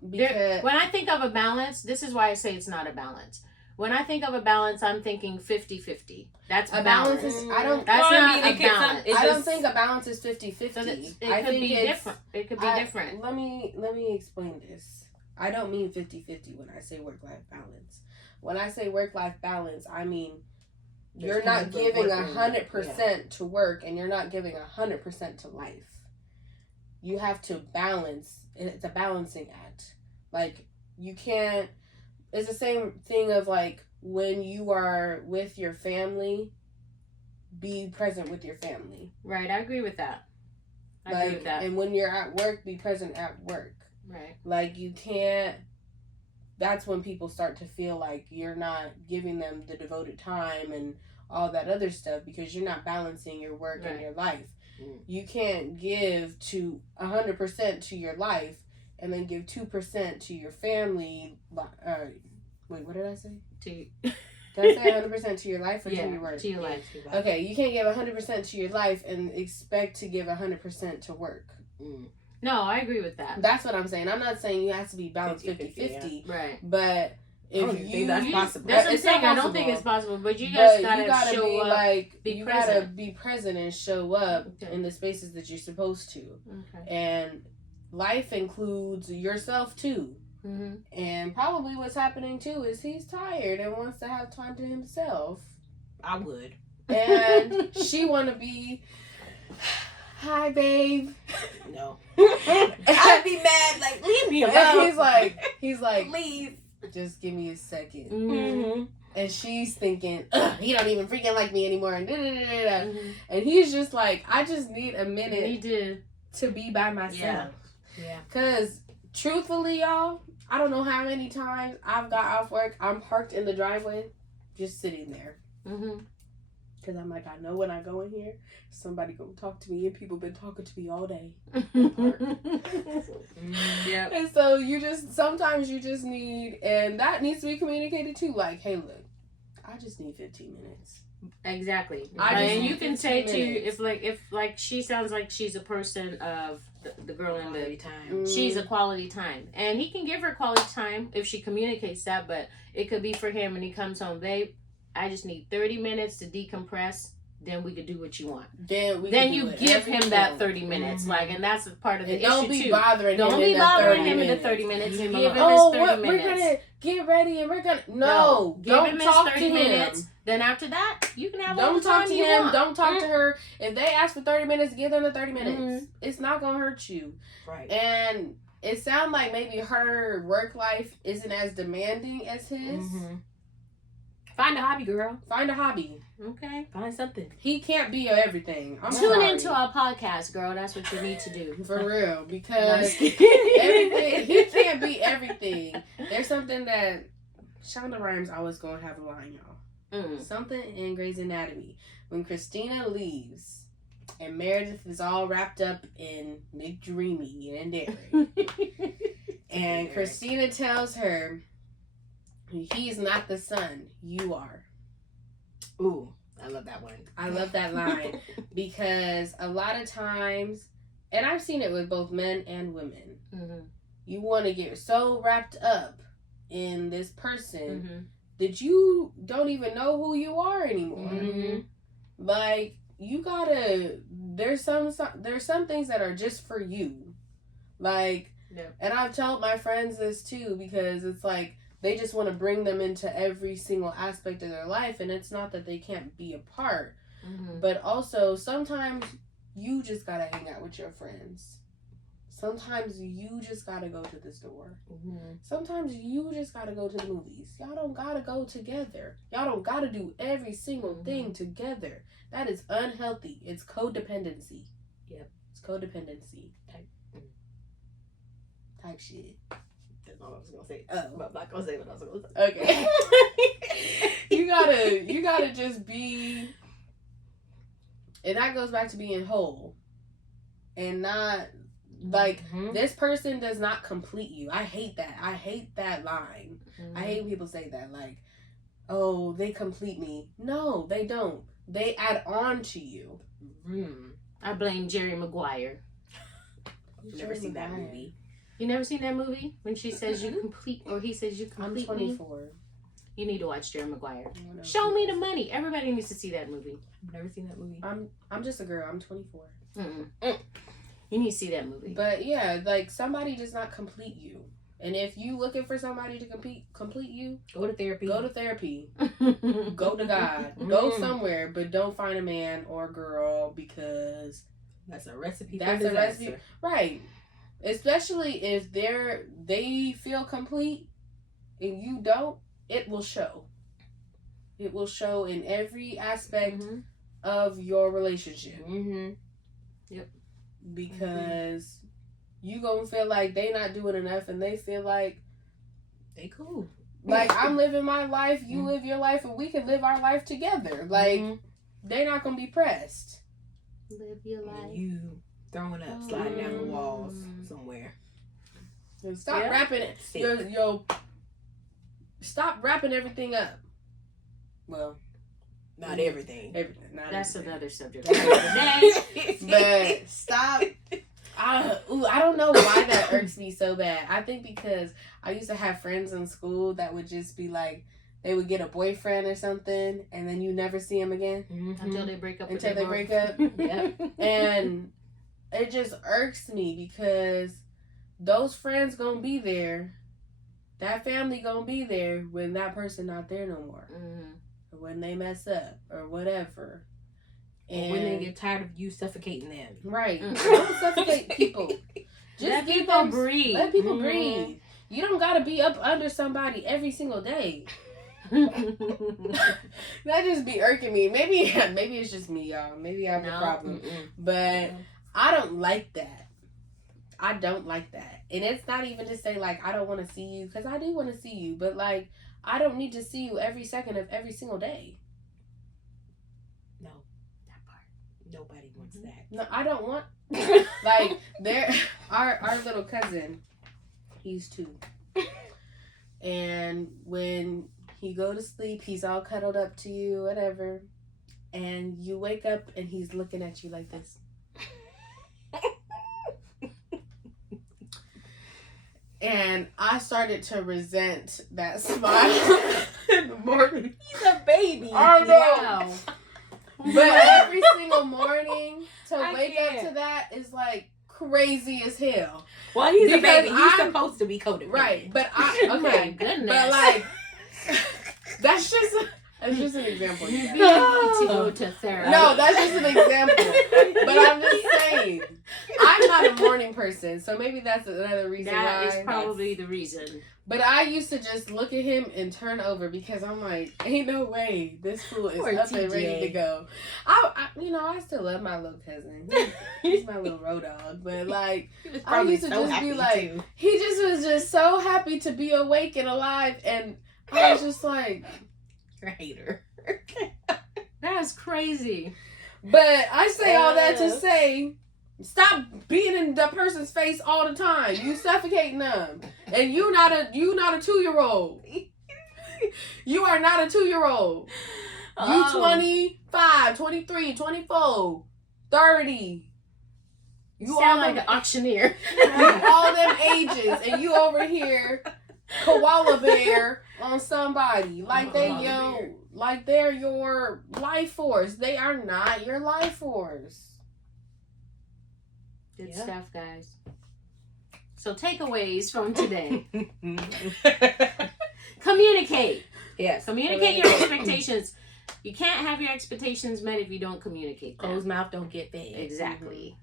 when I think of a balance, this is why I say it's not a balance. When I think of a balance, I'm thinking 50-50. That's a balance. That's not a balance. I don't think a balance is 50-50. So it could be different. It could be different. Let me explain this. I don't mean 50-50 when I say work-life balance. When I say work-life balance, I mean you're not giving 100% to work, and you're not giving 100% to life. You have to balance. It's a balancing act. Like, you can't. It's the same thing of, like, when you are with your family, be present with your family. Right, I agree with that. I agree with that. And when you're at work, be present at work. Right. Like, you can't. That's when people start to feel like you're not giving them the devoted time and all that other stuff, because you're not balancing your work and your life. You can't give to 100% to your life and then give 2% to your family. Wait, what did I say? Did I say 100% to your life or to your work? To your life. Okay, you can't give 100% to your life and expect to give 100% to work. No, I agree with that. That's what I'm saying. I'm not saying you have to be balanced 50-50. Right. But if you think that's possible. That's what I'm saying. I don't think it's possible. But you guys gotta show up. Like, you gotta be present and show up in the spaces that you're supposed to. Okay. And life includes yourself too. And probably what's happening too is he's tired and wants to have time to himself. I would. And she want to be, hi babe. No. I'd be mad, like, leave me alone. And he's like, please. Just give me a second. And she's thinking, he don't even freaking like me anymore. And and he's just like, I just need a minute to be by myself. Yeah. Because truthfully, y'all, I don't know how many times I've got off work. I'm parked in the driveway, just sitting there. Because I'm like, I know when I go in here, somebody gonna talk to me, and people been talking to me all day. Yep. And so sometimes you just need, and that needs to be communicated too. Like, hey, look, I just need 15 minutes. Exactly. I just And you need can 15 say to minutes. if she sounds like she's a person of the girl in Quality the time. she's a quality time, and he can give her quality time if she communicates that. But it could be for him, and he comes home, babe, I just need 30 minutes to decompress. Then we could do what you want. Then you give him that 30 minutes, like, and that's part of the issue don't be too. bothering Don't him. be in that bothering 30 him in the minutes. 30 minutes. Give Give him him a- his Oh, 30 we're minutes. gonna get ready and we're gonna no. Give Don't him his talk 30 to him. minutes. Then after that, you can have all Don't the talk time to you him. want. Don't talk to her. If they ask for 30 minutes, give them the 30 minutes. Mhm. It's not gonna hurt you. Right. And it sounds like maybe her work life isn't as demanding as his. Mm-hmm. Find a hobby, girl. Find a hobby. Okay. Find something. He can't be everything. I'm Tune sorry. into our podcast, girl. That's what you need to do. For real, No, I'm because just kidding. everything he can't be everything. There's something that Shonda Rhimes always gonna have a line, y'all. Mm. Something in Grey's Anatomy when Christina leaves and Meredith is all wrapped up in McDreamy and Derek, and Christina tells her, "He's not the son, you are." Ooh, I love that one. I love that line because a lot of times, and I've seen it with both men and women, Mhm. you want to get so wrapped up in this person Mhm. that you don't even know who you are anymore. Mhm. Like, you gotta, there's some things that are just for you. Like, Yeah. and I've told my friends this too, because it's like they just want to bring them into every single aspect of their life, and it's not that they can't be a part, Mhm. but also sometimes you just gotta hang out with your friends. Sometimes you just gotta go to the store. Mhm. Sometimes you just gotta go to the movies. Y'all don't gotta go together. Y'all don't gotta do every single thing together. That is unhealthy. It's codependency. Yep. It's codependency. Type shit. That's all I was gonna say. Oh. But I'm not gonna say what I was gonna say. Okay. you gotta just be, and that goes back to being whole. And not like Mhm. this person does not complete you. I hate that. I hate that line. Mhm. I hate when people say that, like, oh, they complete me. No, they don't. They add on to you. Mm. I blame Jerry Maguire. I've never seen that movie. You never seen that movie when she says you complete, or he says you I'm complete 24. me? You need to watch Jerry Maguire. I don't know. Show me the money. Everybody needs to see that movie. I've never seen that movie. I'm just a girl. I'm 24. Mm-mm. You need to see that movie. But yeah, like, somebody does not complete you. And if you looking for somebody to complete you, Go to therapy. go to therapy. Go to God. Go somewhere, but don't find a man or girl, because That's a recipe that's for a disaster. recipe. Right. Especially if they feel complete and you don't, it will show. It will show in every aspect Mhm. of your relationship. Mm-hmm. Because you gonna feel like they not doing enough, and they feel like They cool. I'm living my life, you live your life, and we can live our life together. Like, Mhm. they not gonna be pressed. Live your life. And you throwing up, sliding down the walls Mm. somewhere. And stop Yeah. wrapping it. Yo, stop wrapping everything up. Well, Not everything. everything. Not That's everything. another subject for another day. But stop. I don't know why that irks me so bad. I think because I used to have friends in school that would just be like, they would get a boyfriend or something, and then you never see him again Mhm. Until they break up. with until their they break up. boyfriend. And it just irks me because those friends gonna be there. That family gonna be there when that person not there no more. Mhm. Or when they mess up or whatever. Or when they get tired of you suffocating them. Right. Mm. Don't suffocate people. Just Let give people them, breathe. Let people Mhm. breathe. You don't gotta be up under somebody every single day. That just be irking me. Maybe it's just me, y'all. Maybe I have a problem. Mm-mm. But I don't like that. I don't like that. And it's not even to say, like, I don't want to see you, because I do want to see you. But, like, I don't need to see you every second of every single day. wants that. No, I don't want. Like, our little cousin, he's 2. And when he go to sleep, he's all cuddled up to you, whatever. And you wake up and he's looking at you like this. And I started to resent that smile in the morning. He's a baby. I know. Wow. But every single morning to I wake can't. up to that is like crazy as hell. Well, he's a Because baby. He's I'm- supposed to be codependent. Right. But Oh my okay. goodness. But like, that's just an example. You you need guys. to go to therapy. No, that's just an example. But I'm just saying, I'm not a morning person, so maybe that's another reason That why. is probably the reason. But I used to just look at him and turn over because I'm like, ain't no way this fool is Poor up and TJ. ready to go. I still love my little cousin. He's my little road dog. But like, He was I probably used to so just happy be like, too. he just was just so happy to be awake and alive, and I was just like, You're a hater. That's crazy. but I say all that to say, stop being in the person's face all the time. You suffocating them, and you not a 2-year-old. You are not a 2-year-old. You 25, 23, 24, 30. You sound all like them, an auctioneer. you all them ages, and you over here koala bear on somebody like they're your life force. They are not your life force. Good Yeah. stuff, guys. So takeaways from today. Communicate. Yes. Communicate your expectations. You can't have your expectations met if you don't communicate them. Closed mouth don't get fed. Exactly.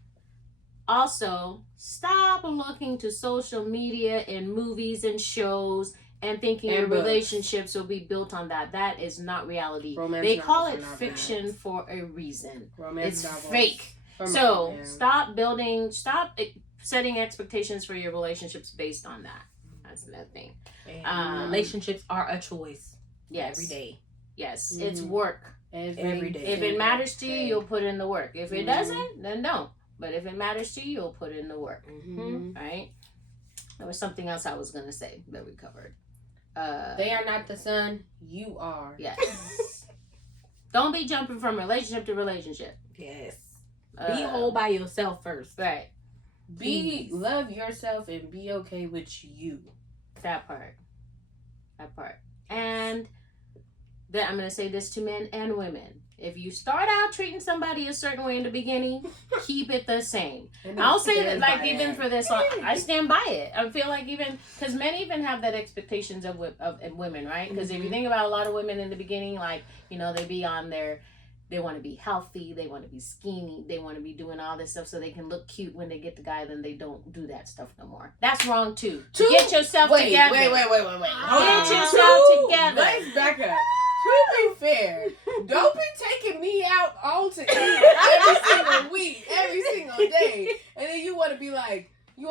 Also, stop looking to social media and movies and shows and thinking And your books. relationships will be built on that. That is not reality. Romance They call novels it are not fiction romance. for a reason. Romance It's novels. fake. From- So yeah. stop setting expectations for your relationships based on that. That's another thing. And relationships are a choice. Yes. Every day. Yes. It's Mhm. work. Every day. If it matters to you, day. you'll put in the work. If it Mhm. doesn't, then don't. But if it matters to you, you'll put in the work. Mhm. Right? There was something else I was gonna say that we covered. They are not the sun. You are. Yes. Don't be jumping from relationship to relationship. Yes. Be Uh, whole by yourself first. Right. Love yourself and be okay with you. That part. And then I'm going to say this to men and women. If you start out treating somebody a certain way in the beginning, keep it the same. I'll say that, like, even for this, I stand by it. I feel like even, because men even have that expectations of women, right? Because if you think about a lot of women in the beginning, like, they be on their, they want to be healthy, they want to be skinny, they want to be doing all this stuff so they can look cute when they get the guy, then they don't do that stuff no more. That's wrong, too. Get yourself together. Wait. Get yourself together. Let's back up. To be fair, don't be taking me out all to eat every single week, every single day, and then you want to be like, you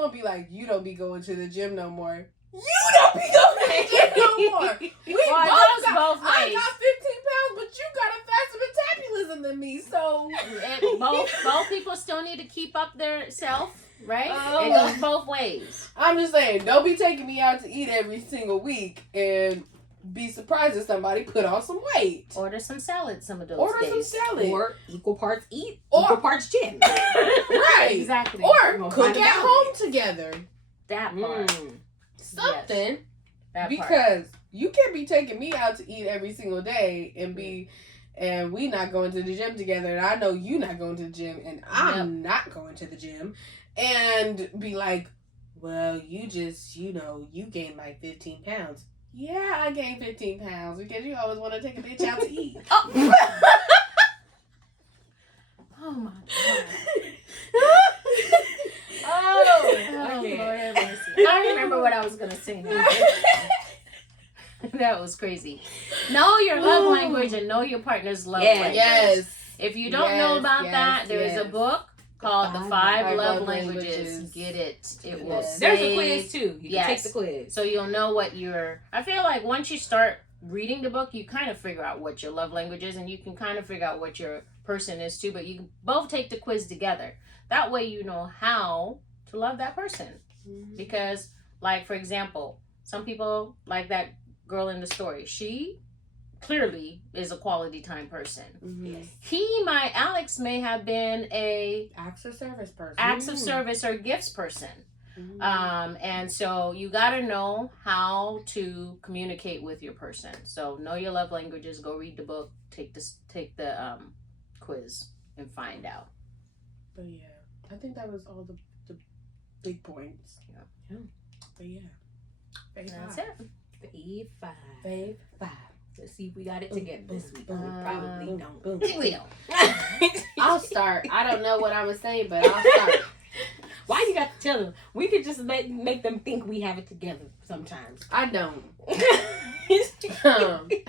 don't be going to the gym no more. You don't be going to the gym no more. Well, it goes both I ways. got 15 pounds, but you got a faster metabolism than me, so Both people still need to keep up their self, right? Oh. It goes both ways. I'm just saying, don't be taking me out to eat every single week and be surprised if somebody put on some weight. Order some salad some of those Order days. some salad. Or equal parts eat, Or- equal parts gym. Right. Exactly. Or We'll cook find at out. home together. that part. Something. That part. Because you can't be taking me out to eat every single day and we not going to the gym together, and I know you not going to the gym and I'm not going to the gym, and be like, well, you just, you gained like 15 pounds. Yeah, I gained 15 pounds because you always want to take a bitch out to eat. Oh my god. Oh, Lord have mercy. I remember what I was gonna say now. That was crazy. Know your love language and know your partner's love language. Yes. If you don't know about Yes, that, there is a yes. book called The Five Love Languages. Languages. Get it. It will Yes. save. There's a quiz too. You can take Yes. the quiz. So you'll know what you're. I feel like once you start reading the book, you kind of figure out what your love language is, and you can kind of figure out what your person is too. But you can both take the quiz together. That way, you know how to love that person. Because, like, for example, some people, like that girl in the story, she clearly is a quality time person. Yes. Alex may have been a acts of service person, acts of service or gifts person. And so you got to know how to communicate with your person. So know your love languages, go read the book, take the quiz and find out. But yeah, I think that was all the big points. Yeah. But yeah. That's it. Fave 5. Let's see if we got it together this week. We probably don't. We don't. I'll start. I don't know what I'm gonna say, but I'll start. Why you got to tell them? We could just make them think we have it together sometimes. I don't.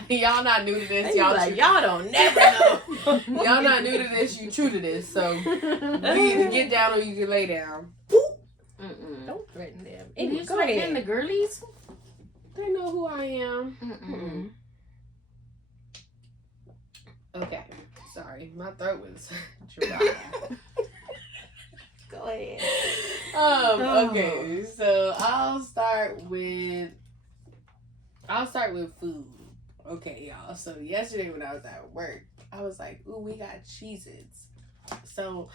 Y'all not new to this. Y'all like, y'all don't never know. Y'all not new to this. You true to this. So you either get down or you can lay down. Don't threaten them. You threatening the girlies? They know who I am. Okay. Sorry, my throat was dry. Go ahead. Okay, so I'll start with food. Okay, y'all. So yesterday when I was at work, I was like, ooh, we got Cheez-Its. So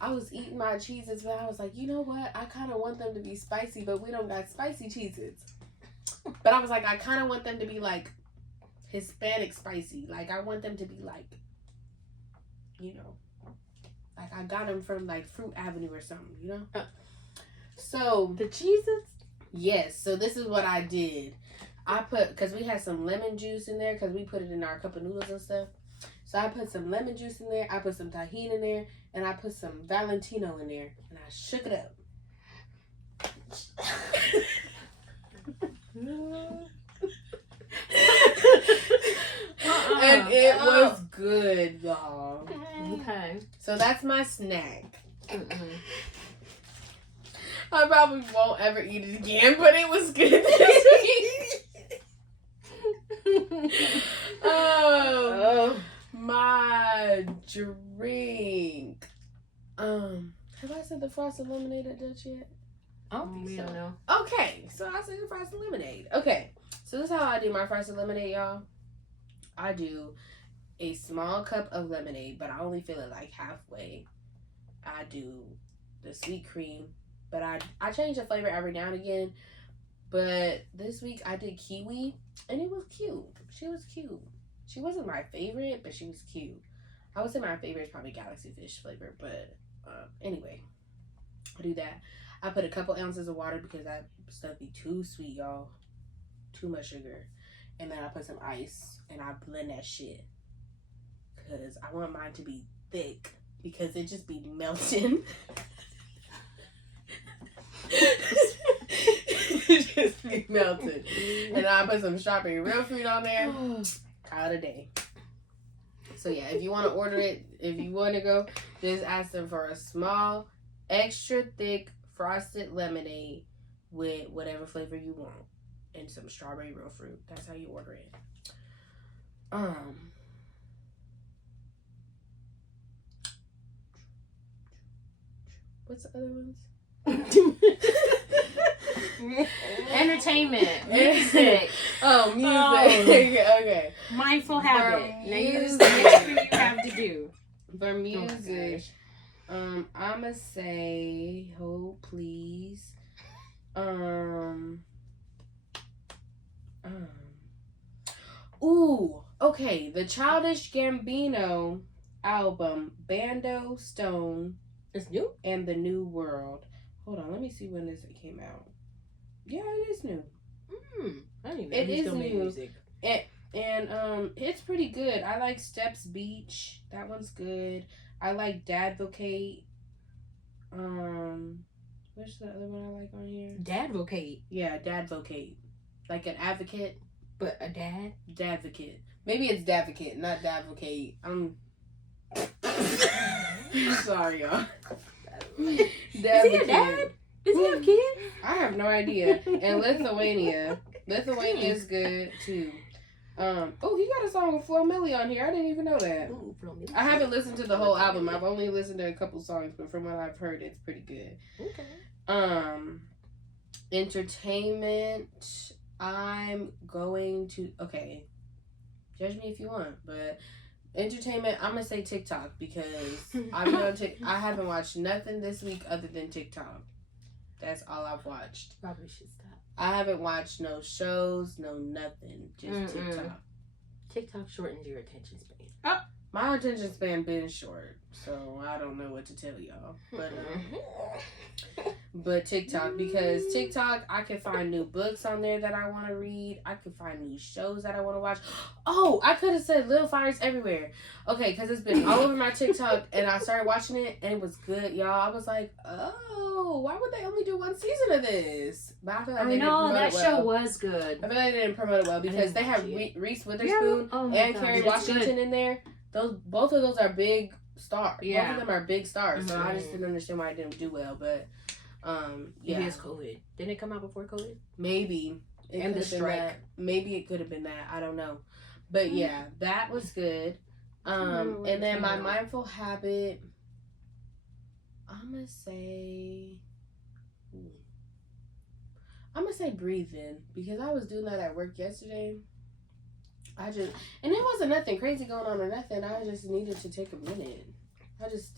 I was eating my Cheez-Its, but I was like, you know what? I kind of want them to be spicy, but we don't got spicy Cheez-Its. But I was like, I kind of want them to be like Hispanic spicy. Like I want them to be like, you know, like I got them from like Fruit Avenue or something, you know? So the Cheez-Its? Yes. So this is what I did. Because we had some lemon juice in there because we put it in our cup of noodles and stuff. So I put some lemon juice in there. I put some tahini in there. And I put some Valentino in there. And I shook it up. And it was good, y'all. Okay. So that's my snack. I probably won't ever eat it again, but it was good this week. My drink. Have I said the frosted lemonade at Dutch yet? I don't think so. Don't know. Okay, so I said the frosted lemonade. Okay, so this is how I do my frosted lemonade, y'all. I do a small cup of lemonade, but I only fill it like halfway. I do the sweet cream, but I change the flavor every now and again. But this week I did kiwi, and it was cute. She was cute. She wasn't my favorite, but she was cute. I would say my favorite is probably Galaxy Fish flavor, but anyway, I do that. I put a couple ounces of water because that stuff be too sweet, y'all. Too much sugar. And then I put some ice and I blend that shit. Because I want mine to be thick. Because it just be melting. It just be melting. And I put some strawberry real fruit on there. Call it a day. So yeah, if you want to order it, if you want to go, just ask them for a small, extra thick frosted lemonade with whatever flavor you want. And some strawberry real fruit. That's how you order it. What's the other ones? Entertainment, music. Oh, music. Okay. Mindful habit. Now music. next thing you have to do. For music, I'ma say, hold please. Ooh, okay. The Childish Gambino album, Bando Stone. It's new? And The New World. Hold on, let me see when this came out. Yeah, it is new. I didn't even know It he is still made new. music. And it's pretty good. I like Steps Beach. That one's good. I like Dadvocate. What's the other one I like on here? Dadvocate. Yeah, Dadvocate. Like an advocate. But a dad? Dadvocate. Maybe it's Dadvocate, not Dadvocate. I'm sorry, y'all. Is he a dad? Does he have kids? I have no idea. And Lithuania is good too. Oh, he got a song with Flo Milli on here. I didn't even know that. Ooh, I haven't listened to the whole album. I've only listened to a couple songs, but from what I've heard, it's pretty good. Okay. Entertainment. I'm going to judge me if you want, but entertainment. I'm gonna say TikTok because I haven't watched nothing this week other than TikTok. That's all I've watched. Probably should stop. I haven't watched no shows, no nothing. Just TikTok. TikTok shortens your attention span. My attention span been short, so I don't know what to tell y'all. But TikTok, because TikTok, I can find new books on there that I want to read. I can find new shows that I want to watch. Oh, I could have said Little Fires Everywhere. Okay, because it's been all over my TikTok, and I started watching it, and it was good, y'all. I was like, oh, why would they only do one season of this? But I feel like they didn't promote that it well. show was good. I feel like they didn't promote it well because they have Reese Witherspoon and Kerry Washington in there. Both of those are big stars. Yeah. Both of them are big stars. So I just didn't understand why it didn't do well. But Maybe it's COVID. Didn't it come out before COVID? Maybe. And the strike. Maybe it could have been that. I don't know. But yeah, that was good. And then my mindful habit, I'm gonna say breathing, because I was doing that at work yesterday. And it wasn't nothing crazy going on or nothing. I just needed to take a minute. I just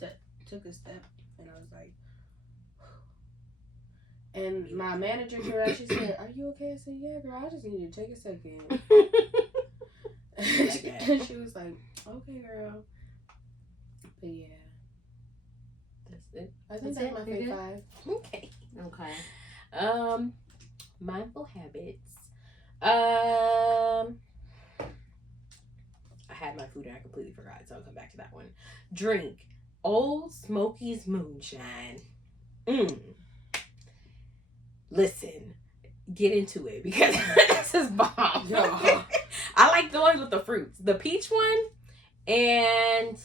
took a step, and I was like, whew. And my manager came around. She said, "Are you okay?" I said, "Yeah, girl. I just needed to take a second." And she was like, "Okay, girl." But yeah, That's it. I think that's my favorite 5. Okay. Mindful habits. I had my food and I completely forgot, so I'll come back to that one. Drink Old Smoky's Moonshine. Listen, get into it because this is bomb. I like the ones with the fruits. The peach one and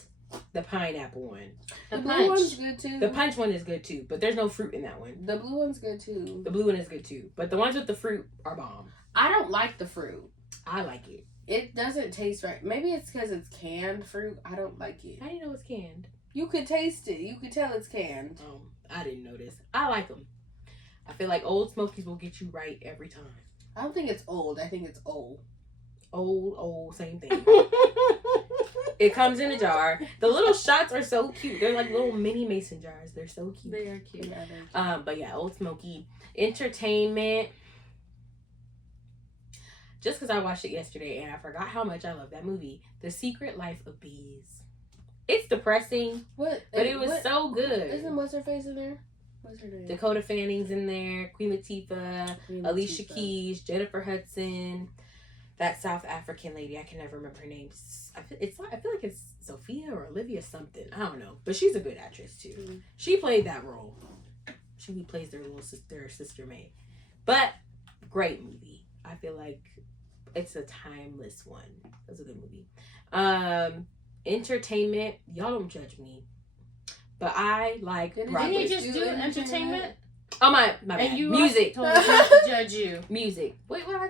the pineapple one. The blue one's good too. The punch one is good too, but there's no fruit in that one. The blue one's good too. The blue one is good too, but the ones with the fruit are bomb. I don't like the fruit. I like it. It doesn't taste right. Maybe it's because it's canned fruit. I don't like it. How do you know it's canned? You could taste it. You could tell it's canned. I didn't know this. I like them. I feel like Old Smokies will get you right every time. I don't think it's old. I think it's old. Old, same thing. It comes in a jar. The little shots are so cute. They're like little mini mason jars. They're so cute. They are cute. But yeah, Old Smoky. Entertainment. Just because I watched it yesterday and I forgot how much I love that movie. The Secret Life of Bees. It's depressing. But it was so good. Isn't what's her face in there? What's her name? Dakota Fanning's in there. Queen Latifah. Alicia Keys. Jennifer Hudson. That South African lady. I can never remember her name. I feel like it's Sophia or Olivia something. I don't know. But she's a good actress too. Mm-hmm. She played that role. She plays their sister May. But great movie. I feel like it's a timeless one. It was a good movie. Entertainment. Y'all don't judge me. But I like Didn't you just do entertainment? Oh my bad. And you music. Told me to judge you. Music. Wait, what I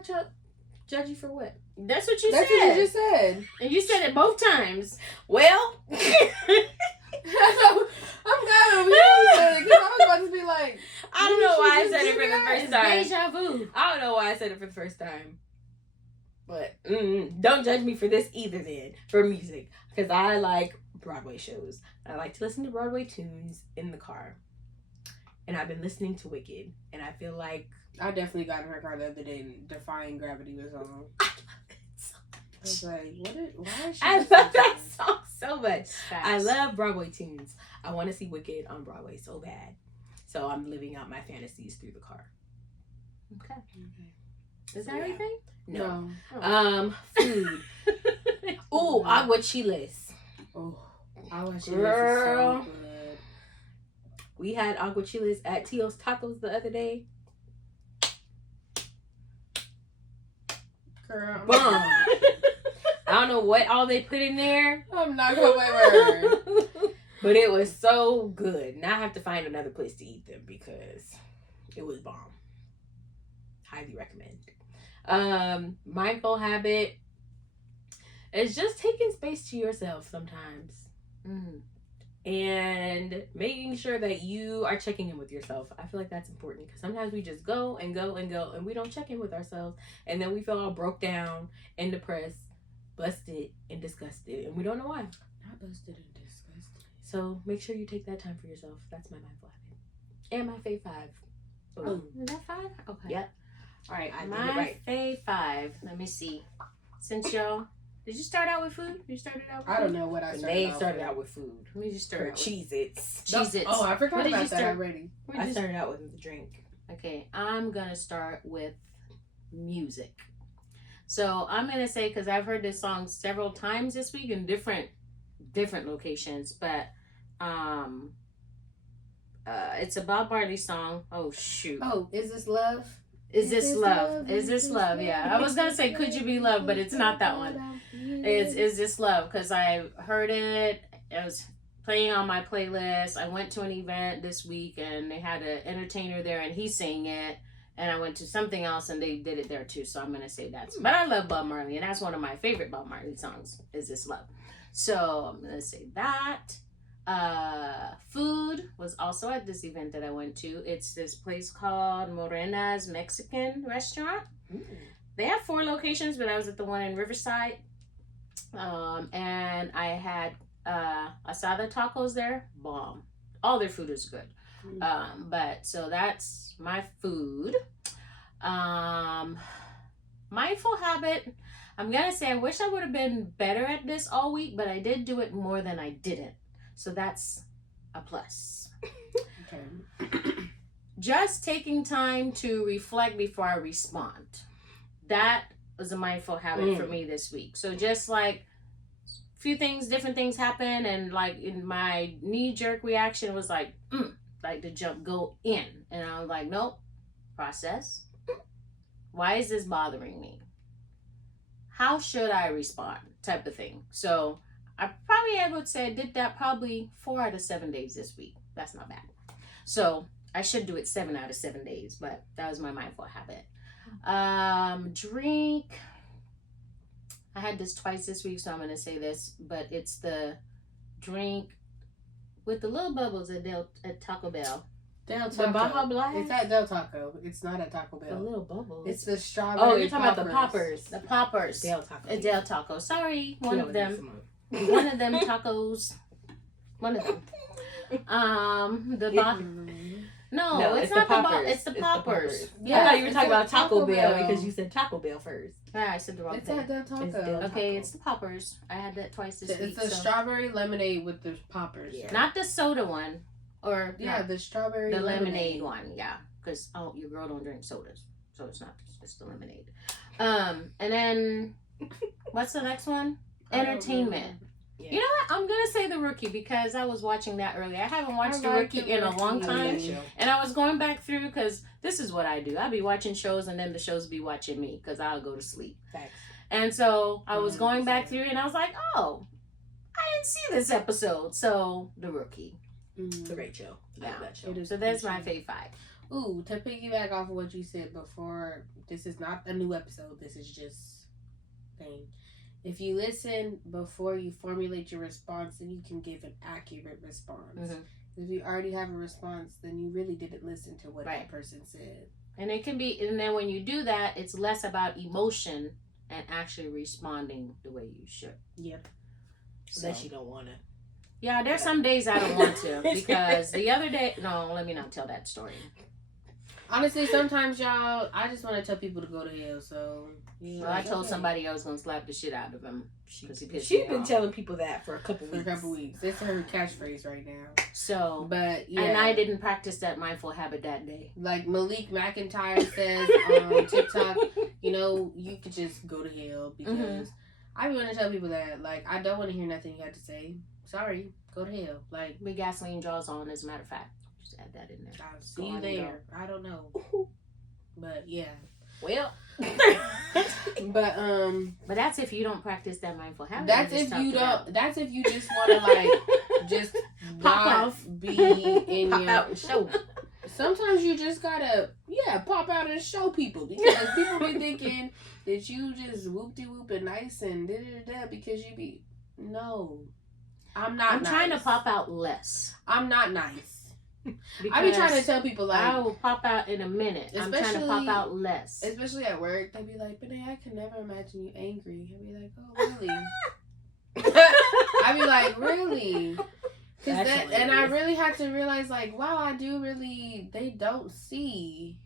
judge you for what? That's what you said. That's what you just said. And you said it both times. Well, I'm kind of amused because I was about to be like, I don't know why I said it for the first time. Deja vu. I don't know why I said it for the first time. But don't judge me for this either then, for music. Because I like Broadway shows. I like to listen to Broadway tunes in the car. And I've been listening to Wicked. And I feel like... I definitely got in her car the other day and Defying Gravity was on. I was like, why is she... I love that song so much. Facts. I love Broadway tunes. I want to see Wicked on Broadway so bad. So I'm living out my fantasies through the car. Okay. Is that everything? No. Food. Ooh, aguachiles. Oh, aguachiles is Girl. so good. We had aguachiles at Tio's Tacos the other day. Girl. Boom. I don't know what all they put in there. I'm not gonna wait for her. But it was so good. Now I have to find another place to eat them because it was bomb. Highly recommend. Mindful habit. It's just taking space to yourself sometimes. Mm. And making sure that you are checking in with yourself. I feel like that's important because sometimes we just go and go and go and we don't check in with ourselves, and then we feel all broke down and depressed, busted and disgusted, and we don't know why. Not busted and disgusted. So make sure you take that time for yourself. That's my mindful habit. And my fave 5. Oh, is that 5? Okay. Yeah. All right. I did My it right. fave 5. Let me see. Since y'all, did you start out with food? You started out with I don't know what I They started started out out with food. Let me just start Or out with Cheez-Its. Cheez-Its. Oh, I What forgot did you about that start- already. I started out with the drink. Okay, I'm gonna start with music. So I'm gonna say, because I've heard this song several times this week in different locations, but it's a Bob Marley song. Oh shoot. Oh, is this love? Is this love? Is this love? Yeah, I was gonna say Could You Be Love, but it's not that one. It's Is This Love, because I heard it. It was playing on my playlist. I went to an event this week and they had an entertainer there and he sang it. And I went to something else and they did it there too. So I'm gonna say that's. But I love Bob Marley and that's one of my favorite Bob Marley songs. Is This Love? So I'm gonna say that. Food was also at this event that I went to. It's this place called Morena's Mexican Restaurant. Ooh. They have 4 locations, but I was at the one in Riverside. And I had asada tacos there. Bomb. All their food is good. But so that's my food. Mindful habit. I'm gonna say I wish I would have been better at this all week, but I did do it more than I didn't. So that's a plus. Okay. Just taking time to reflect before I respond. That was a mindful habit for me this week. So just like few things, different things happen, and like in my knee-jerk reaction was like to go in, and I was like, nope, process. Why is this bothering me? How should I respond? Type of thing. So I would say I did that probably 4 out of 7 days this week. That's not bad. So I should do it 7 out of 7 days, but that was my mindful habit. Drink. I had this twice this week, so I'm going to say this, but it's the drink with the little bubbles at Taco Bell. Del Taco. The Baja Blast? It's at Del Taco. It's not at Taco The Bell. little bubbles. It's the strawberry. Oh, you're talking about the poppers. The poppers. Del Taco. Del Taco. Sorry, one of them. Some One of them tacos. One of them. The No, it's not the poppers. It's the poppers. Yeah, I thought you were talking about Taco Taco Bell Bell. because you said Taco Bell first. Yeah, I said the wrong It's thing. at Del Taco. It's Del Okay, Taco. it's the poppers. I had that twice this week. It's the so. strawberry lemonade with the poppers. Yeah. Not the soda one, or Yeah, not, the strawberry the lemonade one. Yeah, because your girl don't drink sodas, so it's not. It's the lemonade. And then what's the next one? Entertainment. Yeah. You know what? I'm gonna say The Rookie because I was watching that earlier. I haven't watched The like Rookie The in a long Rookie. time. Show. And I was going back through because this is what I do. I be watching shows and then the shows be watching me because I'll go to sleep. Facts. And so I was going back 100%. through and I was like, oh, I didn't see this episode. So The Rookie. It's a great show. I love that show. It is So that's a my good show. fave 5. Ooh, to piggyback off of what you said before, this is not a new episode. This is just thing. If you listen before you formulate your response, then you can give an accurate response. Mhm. If you already have a response, then you really didn't listen to what Right. that person said. And it can be, and then when you do that, it's less about emotion and actually responding the way you should. Yep. Unless you don't want to. Yeah, there's some days I don't want to because the other day, no, let me not tell that story. Honestly, sometimes y'all, I just want to tell people to go to hell. So, you know, So I told somebody I was going to slap the shit out of him because he pissed She's me been off. telling people that for a couple for a weeks. couple weeks. It's her catchphrase right now. So, But yeah, and I didn't practice that mindful habit that day. like Malik McIntyre says on TikTok, you know, you could just go to hell because I want to tell people that, like, I don't want to hear nothing you have to say. Sorry, go to hell. Like, Big gasoline jaws on, as a matter of fact. Just add that in there. I'll see Go you on and there. I don't know, but yeah. Well, But But that's if you don't practice that mindful habit. that's I just if talked you about. don't. That's if you just want to like just Pop not off. be in pop your out and show. sometimes you just gotta, pop out and show people, because people be thinking that you just whoop-de-whoop and nice and da-da-da-da because you be, no. I'm not I'm nice. trying to pop out less. I'm not nice. I be trying to tell people, like, I will pop out in a minute. I'm trying to pop out less. Especially at work. They be like, but I can never imagine you angry. I be like, oh, really? I be like, really? And I really had to realize, like, wow, I do really, they don't see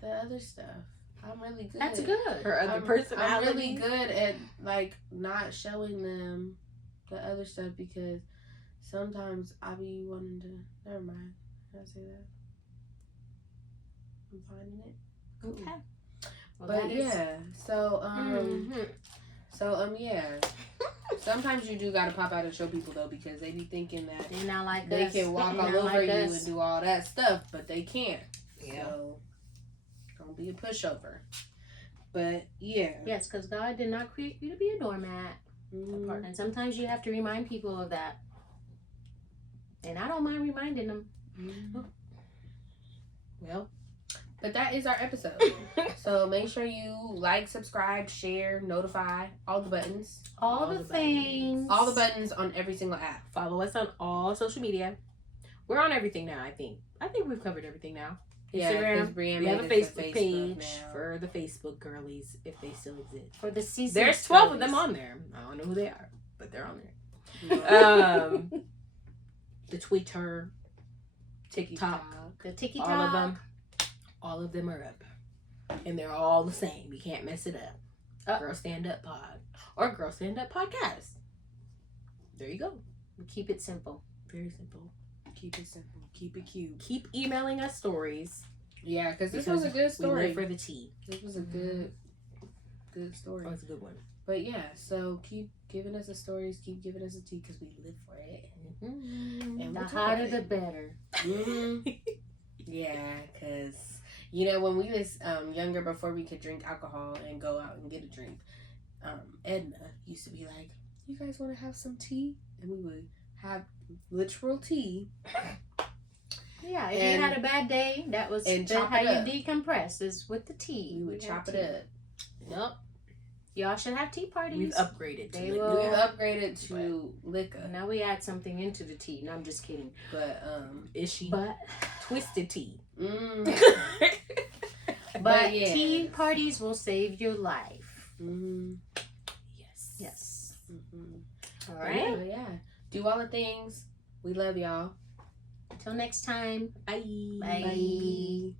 the other stuff. I'm really good. That's good. Her other personality. I'm really good at, like, not showing them the other stuff, because sometimes I be wanting to. Never mind. Can I say that? I'm finding it. Okay. Well, But yeah, yeah. Sometimes you do gotta pop out and show people, though, because they be thinking that they're not like they us. can walk They're all not over like you us. and do all that stuff, but they can't. Yeah. So don't be a pushover. But yeah. Yes, because God did not create you to be a doormat. Mm-hmm. And sometimes you have to remind people of that. And I don't mind reminding them. Mm-hmm. Well, but that is our episode. So make sure you like, subscribe, share, notify, all the buttons. All the things. All the buttons on every single app. follow us on all social media. We're on everything now, I think. I think we've covered everything now. Instagram. We have a Facebook page for the Facebook girlies, if they still exist. For the season. There's 12 of them on there. I don't know who they are, but they're on there. The Twitter, TikTok, The TikTok. all of them are up, and they're all the same. You can't mess it up. Girl Stand Up Pod or Girl Stand Up Podcast. There you go. We keep it simple. Very simple. Keep it simple. Keep it cute. Keep emailing us stories. Yeah, because this was a good We story. live for the tea. This was a good story. Oh, it's a good one. But yeah, so keep giving us the stories. Keep giving us the tea, because we live for it. Mm-hmm. And The we'll talk hotter, about the it. better. Mm-hmm. Yeah, because, when we was younger, before we could drink alcohol and go out and get a drink, Edna used to be like, you guys want to have some tea? And we would have literal tea. Yeah, if you had a bad day, that was how you decompress, is with the tea. We would chop it up. Yep. Y'all should have tea parties. We've upgraded to We've liquor. upgraded to liquor. Now we add something into the tea. No, I'm just kidding. But, Is she But twisted tea? But yeah. tea parties will save your life. Mm-hmm. Yes. Yes. Mm-hmm. All right. But yeah. Do all the things. We love y'all. Until next time. Bye. Bye. Bye.